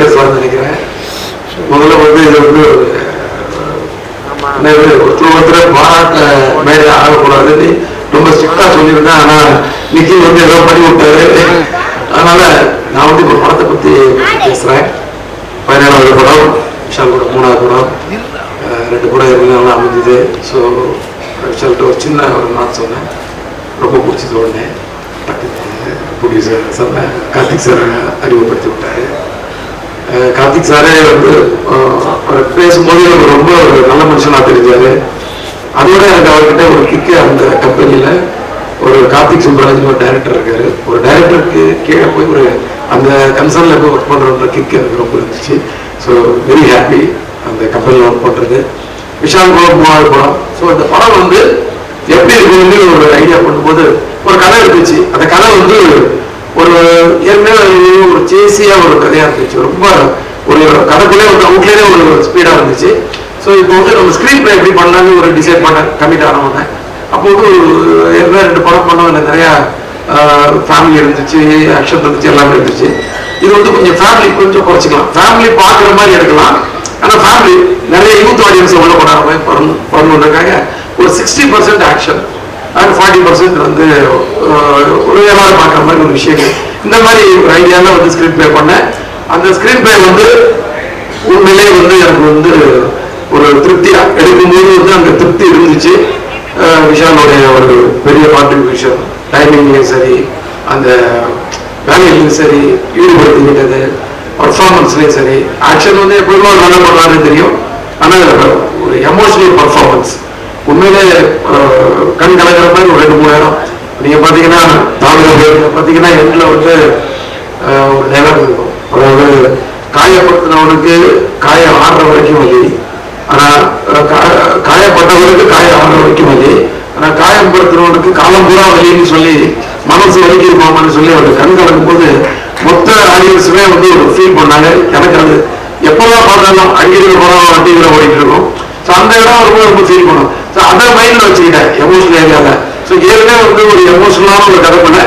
பேசலாம்னு நினைக்கிறேன். முதல்ல வந்து இது வந்து ஒருத்தர் பாராட்ட மேலே ஆகக்கூடாதுன்னு ரொம்ப ஸ்ட்ரிக்டா சொல்லியிருந்தேன். ஆனா நிக்கில் வந்து ஏதோ பண்ணி விட்டாரு. அதனால நான் வந்து இப்போ படத்தை பத்தி பேசுறேன். 17வது படம், விஷால் கூட 3வது படம், 2 படம் நல்லா அமைஞ்சது. ஸோ விஷால்கிட்ட ஒரு சின்ன ஒரு நான் சொன்னேன், ரொம்ப பிடிச்சது. உடனே ப்ரொடியூசர் சொன்னேன், கார்த்திக் சார் அறிமுகப்படுத்தி விட்டாரு. கார்த்திக் சாரே வந்து பேசும்போது ரொம்ப ஒரு நல்ல மனுஷனா தெரிஞ்சாரு. அதோட எனக்கு அவர்கிட்ட ஒரு கிக்கு, அந்த கம்பெனியில ஒரு கார்த்திக் சுப்பராஜன் ஒரு டைரக்டர் இருக்காரு. ஒரு டைரக்டருக்கு கீழே போய் ஒரு அந்த கன்சர்ன்ல போய் ஒர்க் பண்ற கிக்கு எனக்கு ரொம்ப இருந்துச்சு. ஸோ வெரி ஹாப்பி அந்த கம்பெனியில் ஒர்க் பண்றது. விஷால் கூட 3வது படம். ஸோ இந்த படம் வந்து எப்படி இருக்குன்னு ஒரு ஐடியா பண்ணும்போது ஒரு கதை இருந்துச்சு. அந்த கதை வந்து ஒரு ஏற்கனவே ஒரு சேசியா ஒரு கதையா இருந்துச்சு. ரொம்ப ஒரு கதைக்குள்ளே ஒரு அவுட்லேயே ஒரு ஸ்பீடா இருந்துச்சு. ஸோ இப்போ வந்து நம்ம ஸ்கிரீன் பிளே எப்படி பண்ணலான்னு ஒரு டிசைட் பண்ண கமிட் ஆனவங்க. அப்போ வந்து ஏற்கனவே 2 படம் பண்ணவங்க, நிறையா ஃபேமிலி இருந்துச்சு, ஆக்ஷன் இருந்துச்சு, எல்லாமே இருந்துச்சு. இது வந்து கொஞ்சம் ஃபேமிலி கொஞ்சம் குறைச்சிக்கலாம், ஃபேமிலி பார்க்குற மாதிரி எடுக்கலாம். ஆனால் ஃபேமிலி நிறைய யூத் ஆடியன்ஸ் உள்ள கொண்டாட மாதிரி பண்ணணுன்றக்காக ஒரு 60% ஆக்ஷன் அண்ட் 40% வந்து ஒரு எல்லாரும் பார்க்குற மாதிரி ஒரு விஷயங்கள். இந்த மாதிரி ஒரு ஐடியாவில் வந்து ஸ்கிரீன் பிளே பண்ணேன். அந்த ஸ்கிரீன் பிளே வந்து உண்மையிலே வந்து எனக்கு வந்து ஒரு திருப்தியா எடுக்கும்போது வந்து அந்த திருப்தி இருந்துச்சு. விஷாலோடைய ஒரு பெரிய கான்ட்ரிபியூஷன், டைமிங்லையும் சரி, அந்த வேலையிலையும் சரி, ஈடுபடுத்திக்கிட்டது, பர்ஃபார்மன்ஸ்லையும் சரி. ஆக்ஷன் வந்து எப்பொழுதும் ஒரு நல்ல பண்ணுறாருன்னு தெரியும். ஆனால் ஒரு எமோஷனல் பர்ஃபார்மன்ஸ் உண்மையிலே கண் கலக்கிற மாதிரி ஒரு 2-3 நேரம். நீங்க பாத்தீங்கன்னா பாத்தீங்கன்னா எண்ட்ல வந்து ஒரு டைலாக் இருக்கும். அதாவது காயப்படுத்தினவனுக்கு காயம் ஆடுற வரைக்கும் வலி, ஆனா காயப்பட்டவனுக்கு காயம் ஆடுற வரைக்கும் வலி, ஆனா காயம் படுத்தினவனுக்கு காலம் பூரா வலின்னு சொல்லி மனசு வலிக்குமான்னு சொல்லி அவர் கண் கலக்கும் போது மொத்த ஆடியன்ஸுமே வந்து ஒரு ஃபீல் பண்ணாங்க. எனக்கு அது எப்பதான் பார்த்தாலும் அடிக்கிற படம் வண்டிகளை ஓடிட்டு இருக்கும். ஸோ அந்த இடம் ரொம்ப ரொம்ப ஃபீல் பண்ணும். ஸோ அதை மைண்டில் வச்சுக்கிட்டேன் எமோஷனல் ஏரியாவில். ஸோ ஏற்கனவே வந்து ஒரு எமோஷனலான ஒரு கதை பண்ண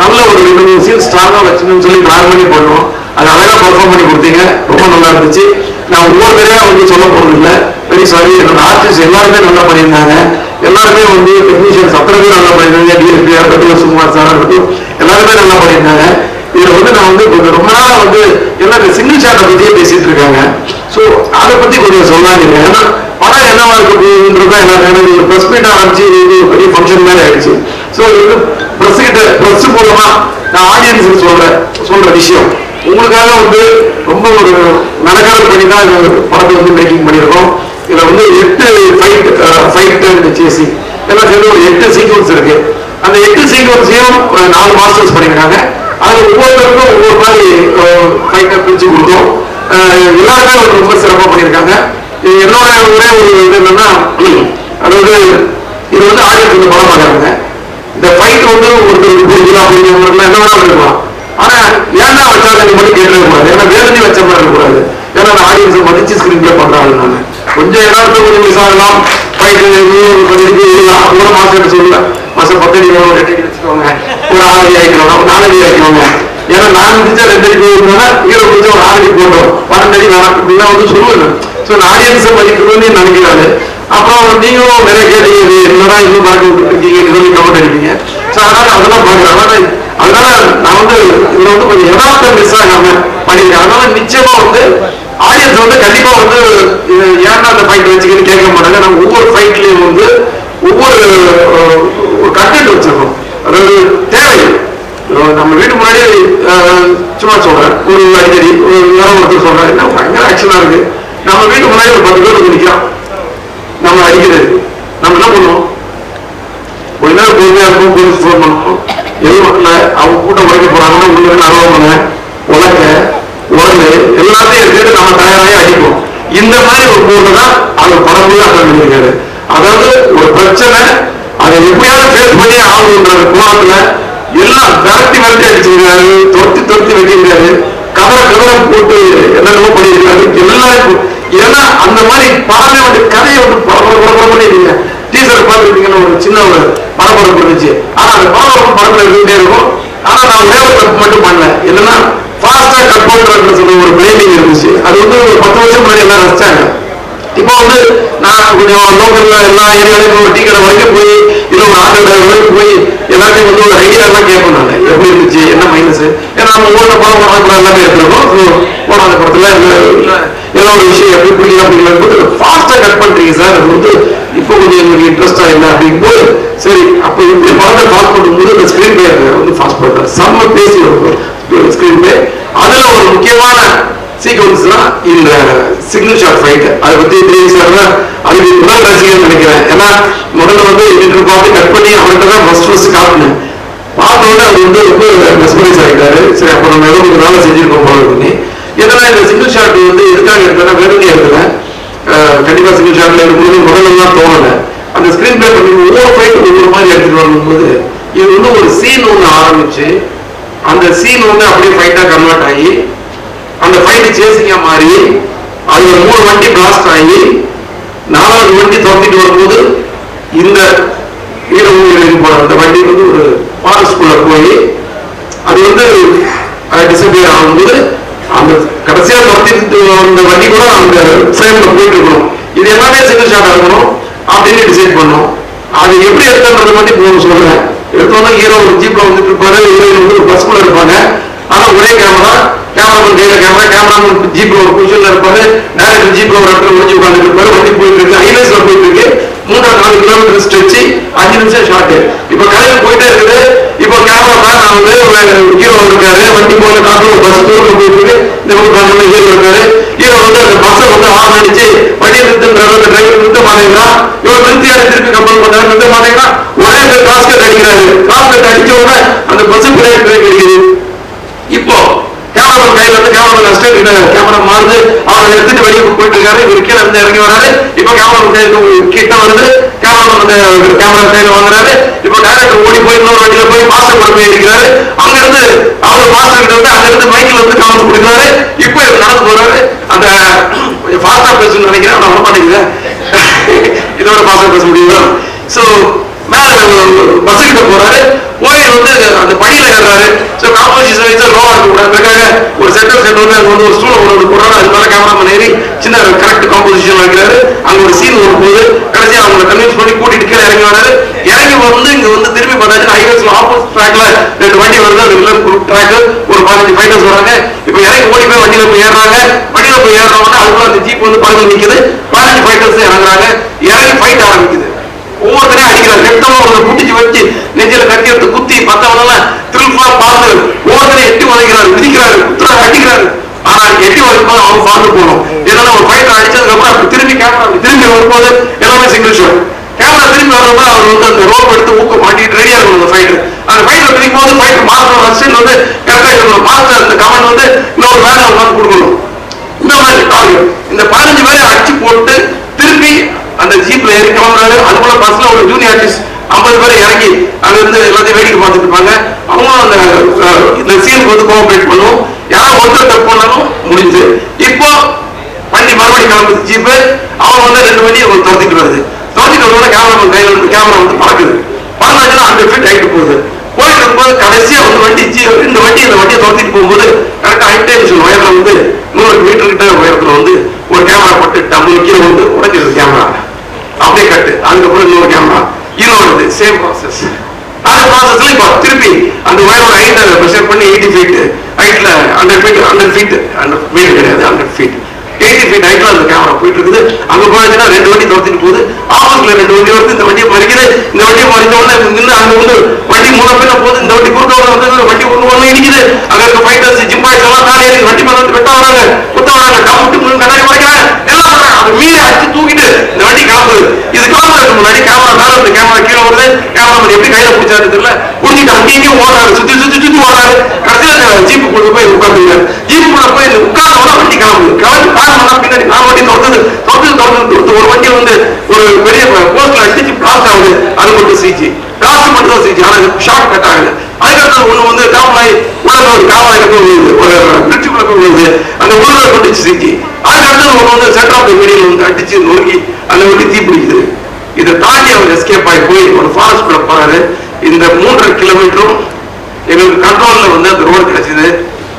நல்ல ஒரு 2-3 சீன் ஸ்ட்ராங்காக வச்சுன்னு சொல்லி பிளான் பண்ணி பண்ணுவோம். அது அழகாக பர்ஃபார்ம் பண்ணி கொடுத்தீங்க, ரொம்ப நல்லா இருந்துச்சு. நான் ஒவ்வொருத்தரையா வந்து சொல்ல போறது இல்லை, வெரி சாரி. என்னோட ஆர்டிஸ்ட் எல்லாருமே நல்லா பண்ணியிருந்தாங்க. எல்லாருமே வந்து டெக்னீஷியன்ஸ் அத்தனை பேர் நல்லா பண்ணியிருந்தாங்க. டிஎஸ்பியா இருக்கட்டும், சுகுமார் சாரா இருக்கட்டும், எல்லாருமே நல்லா பண்ணியிருந்தாங்க. இதுல வந்து நான் வந்து கொஞ்சம் ரொம்ப நாளா வந்து எல்லாரும் சிங்கிள் ஷாட்டை பத்தியே பேசிட்டு இருக்காங்க. ஸோ அதை பத்தி கொஞ்சம் சொல்லாங்க. ஏன்னா படம் என்னவா இருக்கு போகுதுன்றதா எல்லாரும் ஒரு ப்ரெஸ் மீட் ஆரம்பிச்சு இது பெரிய ஃபங்க்ஷன் மாதிரி ஆயிடுச்சு. ஸோ இது ப்ரெஸ் மூலமா நான் ஆடியன்ஸுக்கு சொல்ற விஷயம் உங்களுக்காக வந்து ரொம்ப ஒரு மெனக்காரல் பண்ணி தான் இந்த படத்தை வந்து மேக்கிங் பண்ணியிருக்கோம். இதுல வந்து 8 ஃபைட் அண்ட் சேசிங் எல்லாம் சேர்ந்து ஒரு 8 சீக்வன்ஸ் இருக்கு. அந்த 8 சீக்வன்ஸையும் 4 மாஸ்டர்ஸ் பண்ணியிருக்காங்க. அது ஒவ்வொருத்தருக்கும் ஒவ்வொரு மாதிரி ஃபைட்டை பிரிச்சு கொடுத்தோம். எல்லாருமே ரொம்ப சிறப்பாக பண்ணியிருக்காங்க. என்னோட ஒரே ஒரு இது என்னன்னா, அதாவது இது வந்து ஆடியன்ஸ் இந்த படம் பார்க்குறாங்க. இந்த ஃபைட் வந்து ஒருத்தருக்கு புரிஞ்சுக்கலாம் அப்படிங்கிறவங்க என்ன வேணாலும் இருக்கலாம். ஆனா ஏன்னா வச்சாங்க மட்டும் கேட்கவே கூடாது, ஏன்னா வேதனை வச்ச மாதிரி இருக்கக்கூடாது. ஏன்னா அந்த ஆடியன்ஸை மதிச்சு ஸ்கிரீன் பிளே பண்றாங்க. நான் கொஞ்சம் இடத்துல கொஞ்சம் மிஸ் ஆகலாம், ஃபைட்டு கூட மாசம் சொல்லல, மாசம் 10 அடி 8 அடி வச்சுக்கோங்க, ஒரு 6 அடி ஆகிக்கணும், 4 அடி ஆகிக்கோங்க. ஏன்னா நான் முடிச்சா 2 அடி போயிருந்தோம்னா ஹீரோ கொஞ்சம் ஒரு 6 அடி போட்டோம், 12 அடி வேணாம் இப்படிலாம் வந்து சொல்லுவேன். ஸோ நான் ஆடியன்ஸை மதிக்கணும்னு நினைக்கிறாரு. அப்புறம் நீங்களும் நிறைய கேட்டீங்க, என்னடா இன்னும் பார்க்க விட்டுருக்கீங்கன்னு சொல்லி கமெண்ட் அடிப்பீங்க. ஸோ அதெல்லாம் பார்க்குறேன். அதனால நான் வந்து இதுல வந்து கொஞ்சம் யதார்த்தம் மிஸ் ஆகாம பண்ணிருக்கேன். அதனால நிச்சயமா வந்து ஆடியன்ஸ் வந்து கண்டிப்பா வந்து ஏன்னா அந்த ஃபைட் வச்சுக்கின்னு கேட்க மாட்டாங்க. நம்ம ஒவ்வொரு ஃபைட்லயும் வந்து ஒவ்வொரு கண்டென்ட் வச்சிருக்கோம். அதாவது தேவை. நம்ம வீட்டு முன்னாடி சும்மா சொல்றேன், ஒரு அடிக்கடி ஒருத்தர் சொல்றேன், என்ன பயங்கர ஆக்ஷனா இருக்கு, நம்ம வீட்டு முன்னாடி ஒரு 10 பேர் வந்து நிற்கிறோம், நம்ம அடிக்கிறது. நம்ம என்ன பண்ணுவோம், ஒரு நேரம் பொறுமையா இருக்கும், போலீஸ் ஃபோன் பண்ணுவோம். எதுவும் அவங்க கூட்டம் உடைக்க போறாங்கன்னா உள்ள அனுபவம் உலக உடம்பு எல்லாத்தையும் எடுத்துட்டு நம்ம தயாராக அடிப்போம். இந்த மாதிரி ஒரு போர்டு தான் அவர் படமே பண்ணியிருக்காரு. அதாவது ஒரு பிரச்சனை அதை எப்படியாவது ஃபேஸ் பண்ணி ஆகுன்ற கோணத்துல எல்லாம் விரட்டி அடிச்சிருக்காரு, தொத்தி வைக்கிறாரு, கதரை போட்டு என்னென்னமோ பண்ணியிருக்காரு எல்லாருக்கும். ஏன்னா அந்த மாதிரி படமே வந்து கதையை வந்து பரபரப்பு பண்ணிருக்கீங்க. டீசர் பார்த்துருக்கீங்கன்னா ஒரு சின்ன ஒரு பரபரப்பு இருந்துச்சு. ஆனா அந்த பரபரப்பு படத்துல இருந்துட்டே இருக்கும். ஆனா நான் ஒரே ஒரு தப்பு மட்டும் பண்ணல, என்னன்னா ஃபாஸ்ட் ஃபாஸ்டா கட் பண்றதுன்னு சொல்லி ஒரு பிளேமிங் இருந்துச்சு. அது வந்து ஒரு 10 வருஷம் முன்னாடி எல்லாம் ரசிச்சாங்க. இப்போ வந்து நான் கொஞ்சம் லோக்கல்ல எல்லா ஏரியாலையும் டீ கடை வரைக்கும் போய் இல்லை ஒரு ஆட்டோ டிரைவர் வரைக்கும் போய் எல்லாத்தையும் வந்து ஒரு ஐடியா எல்லாம் கேட்பேன். நான் எப்படி இருந்துச்சு, என்ன மைனஸ், ஏன்னா நம்ம ஊரில் படம் போடுறதுல எல்லாமே எடுத்துருக்கோம். போடாத படத்துல எல்லா ஒரு விஷயம் எப்படி பிடிக்கலாம் அப்படிங்கிறது ஃபாஸ்டா கட் பண்றீங்க சார், அது வந்து இப்போ கொஞ்சம் எங்களுக்கு இன்ட்ரெஸ்டா இல்லை அப்படிங்கும்போது சரி அப்போ எப்படி படத்தை ஃபாஸ்ட் பண்ணும்போது அந்த ஸ்கிரீன் பிளே வந்து ஃபாஸ்ட் பண்றேன். செம்ம பேசி ஸ்கிரீன் பிளே. அதுல ஒரு முக்கியமான சீக்வன்ஸ்னா இந்த சிங்கிள் ஷாட் ஃபைட். அதை பத்தி தெரியுது. அதுக்கு முதல் ரசிகர் நினைக்கிறேன். ஏன்னா முதல்ல வந்து எடிட்டர் பார்த்து கட் பண்ணி அவர்கிட்ட தான் ஃபர்ஸ்ட் காட்டினேன். பார்த்தோட அவர் வந்து ரொம்ப மெஸ்மரைஸ் ஆகிட்டாரு. சரி அப்போ நம்ம ஏதோ ஒரு வேலை செஞ்சிருக்கோம் போல பண்ணி. ஏன்னா இந்த சிங்கிள் ஷாட் வந்து எதுக்காக எடுத்தா வேணும்னே எடுக்கல. கண்டிப்பா சிங்கிள் ஷாட்ல எடுக்கும்போது முதல்ல தோணல. அந்த ஸ்கிரீன் பிளே பண்ணி ஒவ்வொரு ஃபைட் ஒவ்வொரு மாதிரி எடுத்துட்டு வரும்போது இது வந்து ஒரு சீன் ஒன்று ஆரம்பிச்சு அந்த சீன் வந்து அப்படியே ஃபைட்டா கன்வெர்ட் ஆகி அந்த ஃபைட் சேசிங்கா மாறி அதுல 3 வண்டி பிளாஸ்ட் ஆகி 4வது வண்டி துரத்திட்டு வரும்போது இந்த வீரமூலிகளுக்கு போற அந்த வண்டி வந்து ஒரு ஃபாரஸ்ட்குள்ள போய் அது வந்து டிசப்பியர் ஆகும்போது அந்த கடைசியா துரத்திட்டு அந்த வண்டி கூட அந்த ஃப்ரேம்ல போயிட்டு இருக்கணும். இது எல்லாமே சிங்கிள் ஷாட் இருக்கணும் அப்படின்னு டிசைட் பண்ணோம். அது எப்படி எடுத்துன்றது மட்டும் இப்போ சொல்றேன். எடுத்தோன்னா ஹீரோ ஒரு ஜீப்ல வந்துட்டு இருப்பாரு, ஹீரோயின் வந்து ஒரு பஸ்குள்ள இருப்பாங்க. ஆனா ஒரே கேமராமேன் கையில கேமராமேன் ஜீப்ல ஒரு பொசிஷன்ல இருப்பாரு, டைரக்டர் ஜீப்ல ஒரு இடத்துல ஒழிச்சு உட்காந்துட்டு இருப்பாரு. வண்டி போயிட்டு இருக்கு, ஹைவேஸ்ல போயிட்டு இருக்கு. 3-4 கிலோமீட்டர் ஸ்ட்ரெச், 5 நிமிஷம் ஷார்ட். இப்ப கதையில போயிட்டே இருக்குது. இப்போ கேமராமேன் வந்து ஹீரோ இருக்காரு, வண்டி போன காட்டுல ஒரு பஸ் தூரத்துல போயிட்டு இருக்கு. இந்த பக்கம் ஹீரோ இருக்காரு. ஹீரோ வந்து அந்த பஸ்ஸை வந்து ஆன் அடிச்சு வண்டியை நிறுத்துன்றாரு. அந்த டிரைவர் நிறுத்த மாட்டேங்கிறான். இவர் நிறுத்தியாரு, திருப்பி கம்பல் பண்றாரு, நிறுத்த மாட்டேங்கிறான். ஒரே கிராஸ் கட் அடிக்கிறாரு. கிராஸ் கட் அடிச்ச உடனே அந்த பஸ் பிரேக் அடிக்குது. இப்போ கேமரா கையில வந்து கேமரா அசிஸ்டன்ட் கேமரா மாறுது. அவர் எடுத்துட்டு வெளியே போயிட்டு இருக்காரு. இவர் கீழே இருந்து இறங்கி வராரு. இப்போ கேமரா கிட்ட வருது. கேமரா கையில வாங்குறாரு. இப்போ டைரக்டர் ஓடி போய் இன்னொரு வண்டியில போய் மாஸ்டர் கூட போய் இருக்கிறாரு. அங்க இருந்து அவர் மாஸ்டர் கிட்ட வந்து அங்க இருந்து மைக்கில் வந்து கவனம் கொடுக்குறாரு. இப்போ நடந்து போறாரு. அந்த கொஞ்சம் ஃபாஸ்டா பேசணும்னு நினைக்கிறேன். நான் வர மாட்டேங்குது. இதோட ஃபாஸ்டா பேச முடியுமா? சோ மேல பஸ் கிட்ட போறாரு. போய் வந்து அந்த படியில ஏறாரு. சோ காம்போசிஷன் வைஸ் லோவா இருக்கக்கூடாதுக்காக ஒரு செட்டப் செட் வந்து அங்க வந்து ஒரு ஸ்டூல் ஒன்று போறாரு. அது மேல கேமராமேன் ஏறி சின்ன கரெக்ட் காம்போசிஷன் வைக்கிறாரு. அங்க ஒரு சீன் வரும் போது கடைசியா அவங்களை கன்வின்ஸ் பண்ணி கூட்டிட்டு கீழே இறங்கி வராரு. இறங்கி வந்து இங்க வந்து திரும்பி பார்த்தாச்சு ஹைவேஸ்ல ஆப்போசிட் ட்ராக்ல 2 வண்டி வருது. அது வில்லன் ட்ராக். ஒரு 15 ஃபைட்டர்ஸ் வராங்க. இப்ப இறங்கி ஓடி போய் வண்டியில போய் ஏறாங்க. வண்டியில போய் ஏறவங்க அதுக்குள்ள அந்த ஜீப் வந்து பறந்து நிக்குது. 15 ஃபைட்டர்ஸ் இறங்குறாங்க. இறங்கி ஃபைட் ஆரம்பிக்குது. ஒவ்வொருத்தரையும் அடிக்கிறார். நெட்டமா ஒரு குட்டிச்சு வச்சு நெஞ்சில கட்டி எடுத்து குத்தி மத்தவனெல்லாம் திருப்பா பார்த்து ஒவ்வொருத்தரையும் எட்டி உதைக்கிறாரு, மிதிக்கிறாரு, குத்துறாரு, அடிக்கிறாரு. ஆனா எட்டி உதைக்கும்போது அவங்க பார்த்து போகணும். ஏன்னா ஒரு ஃபைட்டர் அடிச்சதுக்கு அப்புறம் அப்படி திரும்பி கேமரா திரும்பி வரும்போது எல்லாமே சிங்கிள் ஷாட். கேமரா திரும்பி வரும்போது அவர் வந்து அந்த ரோப் எடுத்து ஊக்க மாட்டிட்டு ரெடியா இருக்கணும். அந்த ஃபைட்டர் அந்த ஃபைட்டர் பிடிக்கும் போது ஃபைட்டர் மாஸ்டர் அசிஸ்டன்ட் வந்து கரெக்டா இருக்கணும். மாஸ்டர் அந்த கமெண்ட் வந்து இன்னொரு வேலை உட்காந்து கொடுக்கணும். இந்த மாதிரி டார்கெட் இந்த 15 பேரை அடிச்சு போட்டு திருப்பி அந்த ஜீப்ல ஏறி கிளம்புறாரு. அது போல பஸ்ல ஒரு ஜூனியர் ஆர்டிஸ்ட் 50 பேர் இறங்கி அங்க இருந்து எல்லாத்தையும் வேடிக்கை பார்த்துட்டு இருப்பாங்க. அவங்களும் அந்த இந்த சீனுக்கு வந்து கோஆபரேட் பண்ணுவோம். யாரும் ஒருத்தர் தப்பு பண்ணாலும் முடிஞ்சு. இப்போ வண்டி மறுபடியும் கிளம்புது ஜீப்பு. அவங்க வந்து 2 வண்டி துரத்திட்டு வருது. துரத்திட்டு வரும்போது கேமரா கையில வந்து கேமரா வந்து பறக்குது. பறந்தாச்சுன்னா 100 ஃபீட் ஹைட்டு போகுது. போயிட்டு இருக்கும்போது கடைசியா வந்து வண்டி 2 வண்டி இந்த வண்டியை துரத்திட்டு போகும்போது கரெக்டா ஹைடென்ஷன் உயரத்துல வந்து 100 மீட்டர் கிட்ட உயரத்துல வந்து ஒரு கேமரா போட்டு டம்மு கீழே வந்து உடைஞ்சிருது கேமரா. அப்படியே கட்டு. அதுக்கப்புறம் இன்னொரு கேமரா இன்னொரு சேம் ப்ராசஸ். அந்த ப்ராசஸ்ல இப்ப திருப்பி அந்த ஒயரோட ஹைட்டை மெஷர் பண்ணி 80 ஃபீட் ஹைட்ல 100 ஃபீட் 100 ஃபீட் 100 மீட்டர் கிடையாது 100 ஃபீட் 80 ஃபீட் ஹைட்ல அந்த கேமரா போயிட்டு இருக்குது. அங்க போயிடுச்சுன்னா 2 வண்டி துரத்திட்டு போகுது. ஆப்போசிட்ல 2 வண்டி வருது. இந்த வண்டியை மறிக்குது. இந்த வண்டியை மறிச்ச உடனே நின்று அங்க வந்து வண்டி மூணு பேர் போகுது. இந்த வண்டி குறுக்க வந்து வண்டி ஒண்ணு இடிக்குது. அங்க இருக்க ஃபைட்டர்ஸ் ஜிம்பாய்ஸ் எல்லாம் மேலே ஏறி வண்டி மேல வந்து வெட்ட வராங்க, குத்த வராங்க, கம்முட்டு கண்ணாடி உடைக்கிறாங்க, எல்லாம் பண்றாங்க. அது மீறி அடிச்சு தூக்கிட்டு இந்த வண்டி கிளம்புது. இது கிளம்புறதுக்கு முன்னாடி கேமரா மேல இருந்து கேமரா கீழே வருது. கேமரா எப்படி கையில பிடிச்சாரு தெரியல. புடிச்சிட்டு அங்கேயும் ஓடுறாரு, சுத்தி சுத்தி சுத்தி ஓடுறாரு. கடைசியில ஜீப்பு கொண்டு போய் உட்காந்துருக்காரு. ஜீப்பு கூட போய் உட்கார்ந்தோட வண்டி கிளம்புது. கிளம்பி பாருங்க பின்னாடி 4 வண்டி தொடர்ந்து ஒரு வண்டி வந்து ஒரு பெரிய போஸ்ட்ல அடிச்சு பிளாஸ்ட் ஆகுது. அது மட்டும் சிஜி பிளாஸ்ட் மட்டும் தான் சிஜி. ஆனா ஷார்ட் கட் ஆகுது. அதுக்கடுத்து ஒண்ணு வந்து காவலாய் உள்ள ஒரு காவலாய்க்கு விழுது, ஒரு பிரிட்ஜுக்குள்ள விழுது. அந்த உள்ள கொண்டுச்சு சிஜி. அதுக்கடுத்து ஒண்ணு வந்து சென்டர் ஆஃப் த மீடியம் வந்து அடிச்சு நொறுக்கி அந்த வண்டி தீ பிடிக்குது. இதை தாண்டி அவர் எஸ்கேப் ஆகி போய் ஒரு ஃபாரஸ்ட் குள்ள போறாரு. இந்த 3.5 கிலோமீட்டரும் எங்களுக்கு கண்ட்ரோல்ல வந்து அந்த ரோடு கிடைச்சது.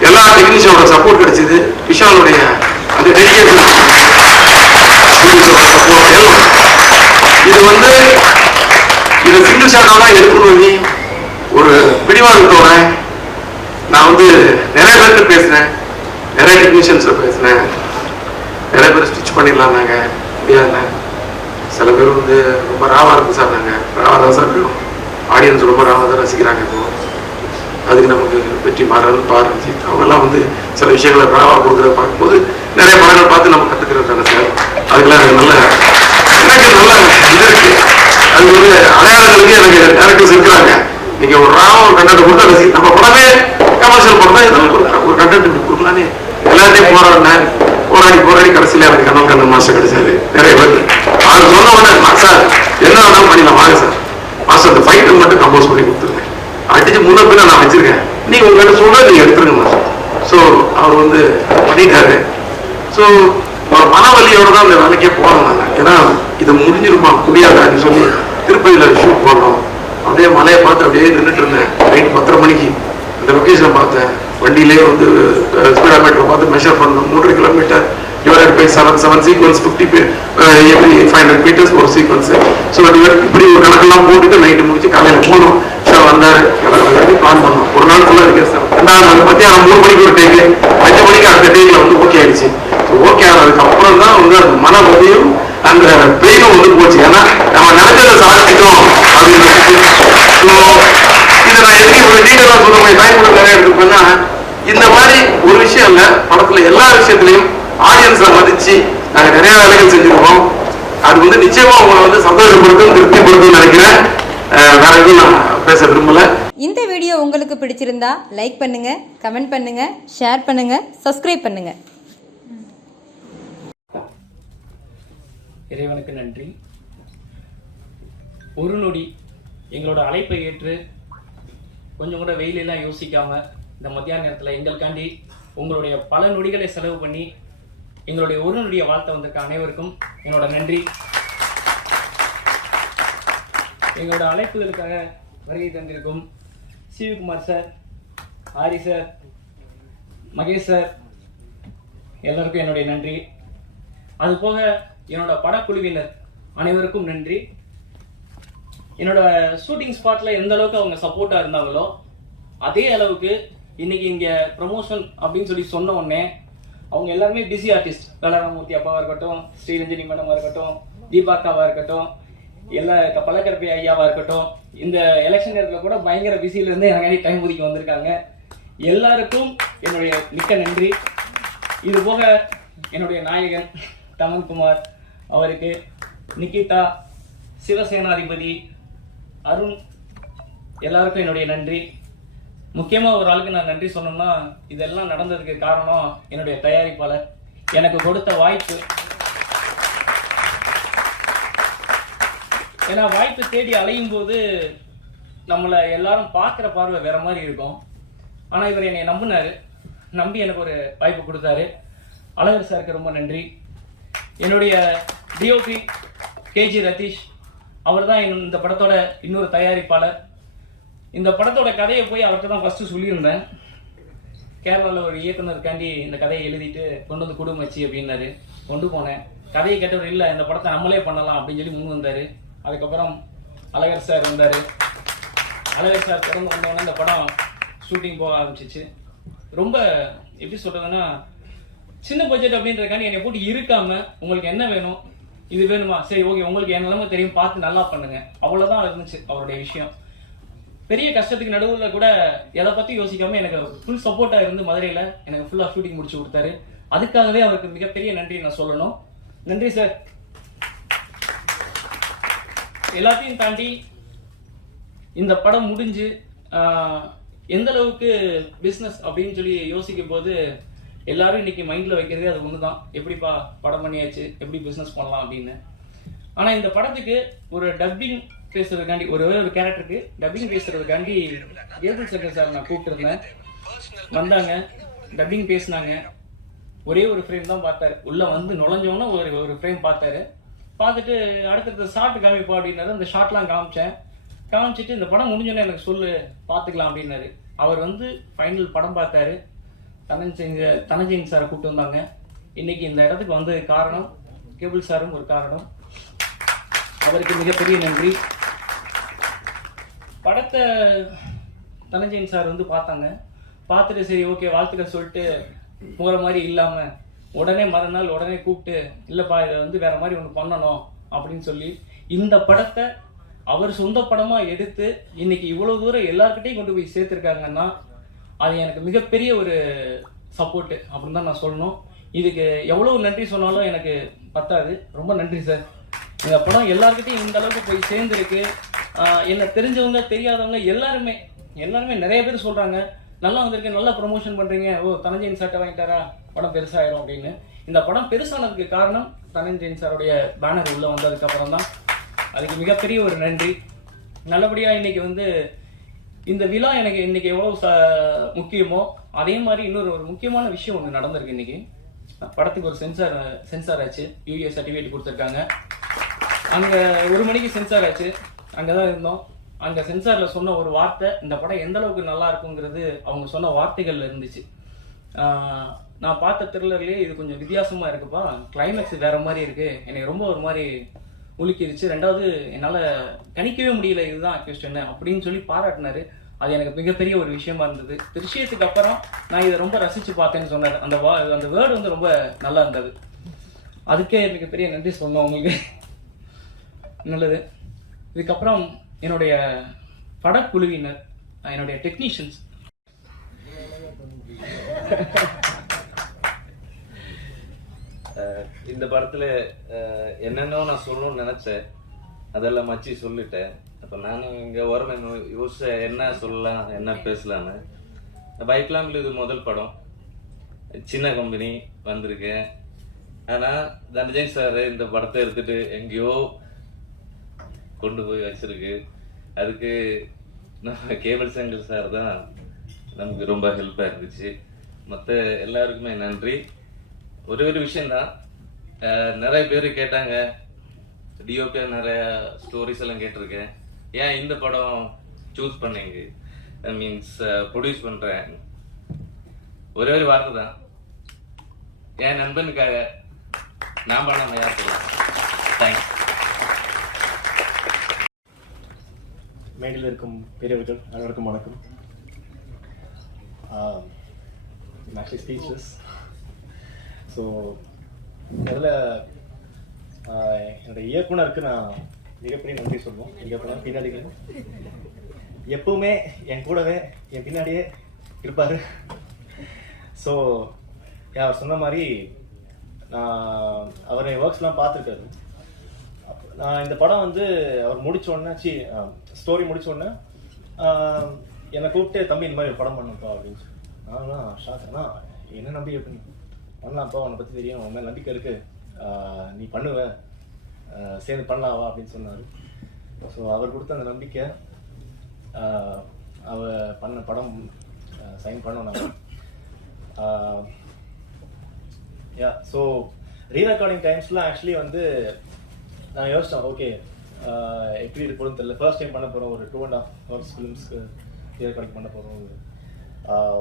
எல்லா டெக்னிக் ப்ரொடியூசரோட சப்போர்ட் கிடைச்சது, விஷாலுடைய அந்த டெடிகேஷன், இது வந்து இதை சிங்கிள் ஷாட்டாக தான் எடுக்கணும். ஒரு பிடிவாதத்தோட நான் வந்து நிறைய பேர்கிட்ட பேசினேன், நிறைய டெக்னீஷியன்ஸை பேசினேன், நிறைய பேர் ஸ்டிச் பண்ணிடலாம்னாங்க, முடியாதுண்ணே. சில பேர் வந்து ரொம்ப ராவா இருக்கு சார், நாங்கள் ராவா தான் சார் இருக்கணும், ஆடியன்ஸ் ரொம்ப ராவா தான் ரசிக்கிறாங்க. இப்போ அதுக்கு நமக்கு வெற்றி மாறன் பாரஞ்சித் அவங்கெல்லாம் வந்து சில விஷயங்களை ராவா கொடுக்குறத பார்க்கும்போது நிறைய படங்கள் பார்த்து நம்ம கற்றுக்கிறது தானே சார். அதுக்கெல்லாம் நல்ல எனக்கு நல்ல இது இருக்கு. அது ஒரு அடையாளங்களுக்கு எனக்கு டேரக்டர்ஸ் இருக்கிறாங்க. நீங்க ஒரு ராவா ஒரு கண்டென்ட் கொடுத்தா ரசி, நம்ம படமே கமர்ஷியல் படம் தான், ஏதாவது ஒரு கண்டென்ட் கொடுக்கலான்னு எல்லாத்தையும் போராடி கடைசியில் எனக்கு கண்ணன் மாஸ்டர் கிடைச்சாரு. நிறைய பேர் அவர் சொன்ன உடனே சார் என்ன வேணாலும் பண்ணிடலாம் வாங்க சார், மாஸ்டர் அந்த ஃபைட்டை மட்டும் கம்போஸ் பண்ணி கொடுத்துருங்க, அடிச்சு முன்ன பின்ன நான் வச்சிருக்கேன், நீங்க உங்கள்கிட்ட சொல்ல நீங்க எடுத்துருங்க மாஸ்டர். ஸோ அவர் வந்து பண்ணிட்டாரு. ஸோ ஒரு மனவலியோட தான் அந்த வேலைக்கே போனாங்க. ஏன்னா இது முடிஞ்சிருமா முடியாது அப்படின்னு சொல்லி திருப்பதியில் ஷூட் பண்ணோம். அப்படியே மலையை பார்த்து அப்படியே நின்றுட்டு இருந்தேன். நைட் 10:30 மணிக்கு இந்த லொக்கேஷனை பார்த்தேன். வண்டியிலே வந்து ஸ்பீடாமீட்டர் பார்த்து மெஷர் பண்ணணும். 3 kilometre divided by 7 sequence 50 every 500 meters ஒரு சீக்வன்ஸ். ஸோ இப்படி ஒரு கணக்கெல்லாம் போட்டுட்டு நைட்டு முடிச்சு காலையில் போனோம். ஷோ வந்தாரு, பிளான் பண்ணோம். ஒரு நாள் ஃபுல்லாக இருக்கு சார். 2வது நாள் மத்தியானம் 3 மணிக்கு ஒரு டேக்கு, 5 மணிக்கு அடுத்த டேக்கில் வந்து ஓகே ஆயிடுச்சு. ஓகே ஆனதுக்கு அப்புறம் தான் வந்து அந்த மன வலியும் அந்த பெயினும் வந்து போச்சு. ஏன்னா நம்ம நினைச்சதை சாதிச்சிட்டோம் அப்படின்னு. இதை நான் எப்படி ஒரு டீட்டெயிலாக சொல்ல முடியும், டைம் கூட நிறைய எடுத்துப்பேன்னா, இந்த மாதிரி ஒரு விஷயம் இல்லை, படத்துல எல்லா விஷயத்திலையும் ஆடியன்ஸை மதிச்சு நாங்கள் நிறைய வேலைகள் செஞ்சிருக்கோம். அது வந்து நிச்சயமா உங்களை வந்து சந்தோஷப்படுத்தும், திருப்திப்படுத்தும் நினைக்கிறேன். வேற எதுவும் நான் பேச விரும்பல. இந்த வீடியோ உங்களுக்கு பிடிச்சிருந்தா லைக் பண்ணுங்க, கமெண்ட் பண்ணுங்க, ஷேர் பண்ணுங்க, சப்ஸ்கிரைப் பண்ணுங்க. இறைவனுக்கு நன்றி. ஒரு நொடி எங்களோட அழைப்பை ஏற்று கொஞ்சம் கூட வெயிலெல்லாம் யோசிக்காம இந்த மத்தியான நேரத்தில் எங்களுக்காண்டி உங்களுடைய பல நொடிகளை செலவு பண்ணி எங்களுடைய ஒரு நொடியை வாழ்த்த வந்திருக்க அனைவருக்கும் என்னோட நன்றி. எங்களோட அழைப்புகளுக்காக வருகை தந்திருக்கும் சிவகுமார் சார், ஆரி சார், மகேஷ் சார், எல்லாருக்கும் என்னுடைய நன்றி. அது போக என்னோட படக்குழுவினர் அனைவருக்கும் நன்றி. என்னோட ஷூட்டிங் ஸ்பாட்ல எந்த அளவுக்கு அவங்க சப்போர்ட்டா இருந்தாங்களோ அதே அளவுக்கு இன்னைக்கு இங்க ப்ரமோஷன் அப்படின்னு சொல்லி சொன்ன உடனே அவங்க எல்லாருமே பிஸி ஆர்டிஸ்ட். வேளாராமூர்த்தி அப்பாவா இருக்கட்டும், ஸ்ரீரஞ்சனி மேடமா இருக்கட்டும், தீபாக்காவா இருக்கட்டும், எல்லா பழக்கரப்பை ஐயாவா இருக்கட்டும், இந்த எலெக்ஷன் நேரத்தில் கூட பயங்கர பிஸியில இருந்து எனக்கு டைம் ஒதுக்கி வந்திருக்காங்க. எல்லாருக்கும் என்னுடைய மிக்க நன்றி. இது போக என்னுடைய நாயகன் தமன்குமார் அவருக்கு, நிகிதா, சிவசேனாதிபதி, அருண், எல்லாருக்கும் என்னுடைய நன்றி. முக்கியமா ஒரு ஆளுக்கு நான் நன்றி சொன்னோம்னா, இதெல்லாம் நடந்ததுக்கு காரணம் என்னுடைய தயாரிப்பாளர் எனக்கு கொடுத்த வாய்ப்பு. ஏன்னா வாய்ப்பு தேடி அலையும் போது நம்மளை எல்லாரும் பார்க்குற பார்வை வேற மாதிரி இருக்கும். ஆனா இவர் என்னை நம்பினாரு, நம்பி எனக்கு ஒரு வாய்ப்பு கொடுத்தாரு. அழகர் சாருக்கு ரொம்ப நன்றி. என்னுடைய டிஓபி கேஜி ரதீஷ், அவர் தான் இந்த படத்தோட இன்னொரு தயாரிப்பாளர். இந்த படத்தோட கதையை போய் அவர்கிட்ட தான் ஃபர்ஸ்ட் சொல்லியிருந்தேன். கேரளாவில் ஒரு இயக்குனருக்காண்டி இந்த கதையை எழுதிட்டு கொண்டு வந்து குடும்பச்சு அப்படின்னாரு. கொண்டு போனேன். கதையை கேட்டவர் இல்லை, இந்த படத்தை நம்மளே பண்ணலாம் அப்படின்னு சொல்லி முன் வந்தாரு. அதுக்கப்புறம் அழகர் சார் வந்தாரு. அழகர் சார் திறந்து வந்தோடனே இந்த படம் ஷூட்டிங் போக ஆரம்பிச்சிச்சு. ரொம்ப எப்படி சொல்றதுன்னா, சின்ன பட்ஜெட் அப்படின்றதுக்காண்டி என்னை போட்டு இருக்காம, உங்களுக்கு என்ன வேணும், இது வேணுமா, சரி ஓகே, உங்களுக்கு என் நிலைமை தெரியும், பார்த்து நல்லா பண்ணுங்க, அவ்வளவுதான் இருந்துச்சு அவருடைய விஷயம். பெரிய கஷ்டத்துக்கு நடுவில் கூட எதை பத்தி யோசிக்காம எனக்கு ஃபுல் சப்போர்ட்டா இருந்து மதுரையில எனக்கு ஃபுல்லா ஷூட்டிங் முடிச்சு கொடுத்தாரு. அதுக்காகவே அவருக்கு மிகப்பெரிய நன்றி நான் சொல்லணும். நன்றி சார். எல்லாத்தையும் தாண்டி இந்த படம் முடிஞ்சு எந்த அளவுக்கு பிசினஸ் அப்படின்னு சொல்லி யோசிக்கும் போது எல்லாரும் இன்னைக்கு மைண்ட்ல வைக்கிறதே அது ஒண்ணுதான், எப்படிப்பா படம் பண்ணியாச்சு, எப்படி பிசினஸ் பண்ணலாம் அப்படின்னு. ஆனா இந்த படத்துக்கு ஒரு டப்பிங் பேசுறதுக்காண்டி, ஒரு கேரக்டருக்கு டப்பிங் பேசுறதுக்காண்டி ஏபிள் சங்கர் சார் நான் கூப்பிட்டுருந்தேன். வந்தாங்க, டப்பிங் பேசினாங்க. ஒரே ஒரு ஃப்ரேம் தான் பார்த்தாரு. உள்ள வந்து நுழைஞ்சோன்னா ஒரு ஃப்ரேம் பார்த்தாரு. பார்த்துட்டு அடுத்தடுத்த ஷார்ட் காமிப்பா அப்படின்னாரு. அந்த ஷார்ட்லாம் காமிச்சிட்டு இந்த படம் முடிஞ்சோன்னே எனக்கு சொல்லு, பார்த்துக்கலாம் அப்படின்னாரு. அவர் வந்து ஃபைனல் படம் பார்த்தாரு. தனஞ்சயன் சாரை கூப்பிட்டு வந்தாங்க. இன்னைக்கு இந்த இடத்துக்கு வந்தது காரணம் கேபிள் சாரும் ஒரு காரணம். அவருக்கு மிகப்பெரிய நன்றி. படத்தை தனஞ்சயன் சார் வந்து பார்த்தாங்க. பார்த்துட்டு சரி ஓகே வாழ்த்துக்கள் சொல்லிட்டு போகிற மாதிரி இல்லாமல் உடனே மறுநாள் உடனே கூப்பிட்டு இல்லைப்பா இதை வந்து வேற மாதிரி ஒன்று பண்ணணும் அப்படின்னு சொல்லி இந்த படத்தை அவர் சொந்த படமாக எடுத்து இன்னைக்கு இவ்வளோ தூரம் எல்லாருக்கிட்டையும் கொண்டு போய் சேர்த்துருக்காங்கன்னா அது எனக்கு மிகப்பெரிய ஒரு சப்போர்ட்டு அப்படின்னு தான் நான் சொல்லணும். இதுக்கு எவ்வளோ நன்றி சொன்னாலும் எனக்கு பத்தாது. ரொம்ப நன்றி சார். இந்த படம் எல்லாருக்கிட்டையும் இந்த அளவுக்கு போய் சேர்ந்துருக்கு. என்ன தெரிஞ்சவங்க தெரியாதவங்க எல்லாருமே நிறைய பேர் சொல்றாங்க நல்லா வந்திருக்கு, நல்லா ப்ரொமோஷன் பண்றீங்க, ஓ தனஞ்சயன் சார்ட்ட வாங்கிட்டாரா படம் பெருசாயிரும் அப்படின்னு. இந்த படம் பெருசானதுக்கு காரணம் தனஞ்சயன் சாருடைய பேனர் உள்ள வந்ததுக்கு அப்புறம் தான். அதுக்கு மிகப்பெரிய ஒரு நன்றி. நல்லபடியா இன்னைக்கு வந்து இந்த விழா எனக்கு இன்னைக்கு எவ்வளவு முக்கியமோ அதே மாதிரி இன்னொரு ஒரு முக்கியமான விஷயம் ஒன்று நடந்திருக்கு. இன்னைக்கு படத்துக்கு ஒரு சென்சார் ஆச்சு. யூஏ சர்டிஃபிகேட் கொடுத்துருக்காங்க. அங்கே 1 மணிக்கு சென்சார் ஆச்சு. அங்கே தான் இருந்தோம். அங்கே சென்சாரில் சொன்ன ஒரு வார்த்தை இந்த படம் எந்த அளவுக்கு நல்லா இருக்குங்கிறது அவங்க சொன்ன வார்த்தைகள்ல இருந்துச்சு. நான் பார்த்த த்ரில்லர்லேயே இது கொஞ்சம் வித்தியாசமாக இருக்குப்பா, கிளைமேக்ஸ் வேற மாதிரி இருக்கு, எனக்கு ரொம்ப ஒரு மாதிரி உலுக்கிருச்சு. 2வது என்னால் கணிக்கவே முடியல இதுதான் கொஸ்டின் அப்படின்னு சொல்லி பாராட்டினாரு. அது எனக்கு மிகப்பெரிய ஒரு விஷயமா இருந்தது. திருஷ்யத்துக்கு அப்புறம் நான் இதை ரொம்ப ரசிச்சு பார்த்தேன்னு சொன்னார். அந்த வேர்டு வந்து ரொம்ப நல்லா இருந்தது. அதுக்கே மிகப்பெரிய நன்றி சொன்னோம் உங்களுக்கு. நல்லது. இதுக்கப்புறம் என்னுடைய படக்குழுவினர், என்னுடைய டெக்னீஷியன்ஸ், இந்த படத்துல என்னென்னோ நான் சொல்லணும்னு நினைச்சேன், அதெல்லாம் மச்சி சொல்லிட்டேன். அப்ப நானும் இங்க வரமே யோசிச்ச என்ன சொல்லலாம் என்ன பேசலான்னு. பைக்லாம்ல இது முதல் படம், சின்ன கம்பெனி வந்திருக்கேன். ஆனா தனஞ்சயன் சார் இந்த படத்தை எடுத்துட்டு எங்கேயோ கொண்டு போய் வச்சிருக்கு. அதுக்கு நம்ம கேபிள் சங்கர் சார் தான் நமக்கு ரொம்ப ஹெல்ப்பா இருந்துச்சு. மற்ற எல்லாருக்குமே நன்றி. ஒரு விஷயம்தான், நிறைய பேர் கேட்டாங்க, டிஓபி நிறைய ஸ்டோரிஸ் எல்லாம் கேட்டிருக்கேன், ஏன் இந்த படம் சூஸ் பண்ணீங்க, மீன்ஸ் ப்ரொடியூஸ் பண்றேன். ஒரே வார்த்தை தான், என் நண்பனுக்காக நான் பண்ணாம யார் சொல்லலாம். தேங்க்ஸ். மேடையில் இருக்கும் பெரியவர்கள் அனைவருக்கும் வணக்கம். Actually speechless. ஸோ அதில் என்னோட இயக்குனருக்கு நான் மிகப்பெரிய நன்றி சொல்லுவோம். இயக்குனர் பின்னாடி எப்பவுமே என் கூடவே என் பின்னாடியே இருப்பார். ஸோ அவர் சொன்ன மாதிரி நான் அவருடைய ஒர்க்ஸ்லாம் பார்த்துருக்காரு. நான் இந்த படம் வந்து அவர் முடிச்சோடனே ஸ்டோரி முடிச்சோடனே என்னை கூப்பிட்டு தம்பி இந்த மாதிரி ஒரு படம் பண்ணப்பா அப்படின்னு சொல்லி. நான்லாம் ஷாக்னா என்ன நம்பி எப்படி பண்ணலாம்ப்பா, உன்னை பற்றி தெரியும், உன் மேலே நம்பிக்கை இருக்கு, நீ பண்ணுவ, சேர்ந்து பண்ணலாவா அப்படின்னு சொன்னார். ஸோ அவர் கொடுத்த அந்த நம்பிக்கை, அவ பண்ண படம் சைன் பண்ணோம் நாங்கள். ஸோ ரீரெக்கார்டிங் டைம்ஸ்லாம் ஆக்சுவலி வந்து நான் யோசித்தேன், ஓகே எப்படி இருக்குன்னு தெரியல, ஃபர்ஸ்ட் டைம் பண்ண போகிறோம், ஒரு 2.5 hours ஃபிலிம்ஸ்க்கு ரீரெக்கார்டிங் பண்ண போகிறோம்.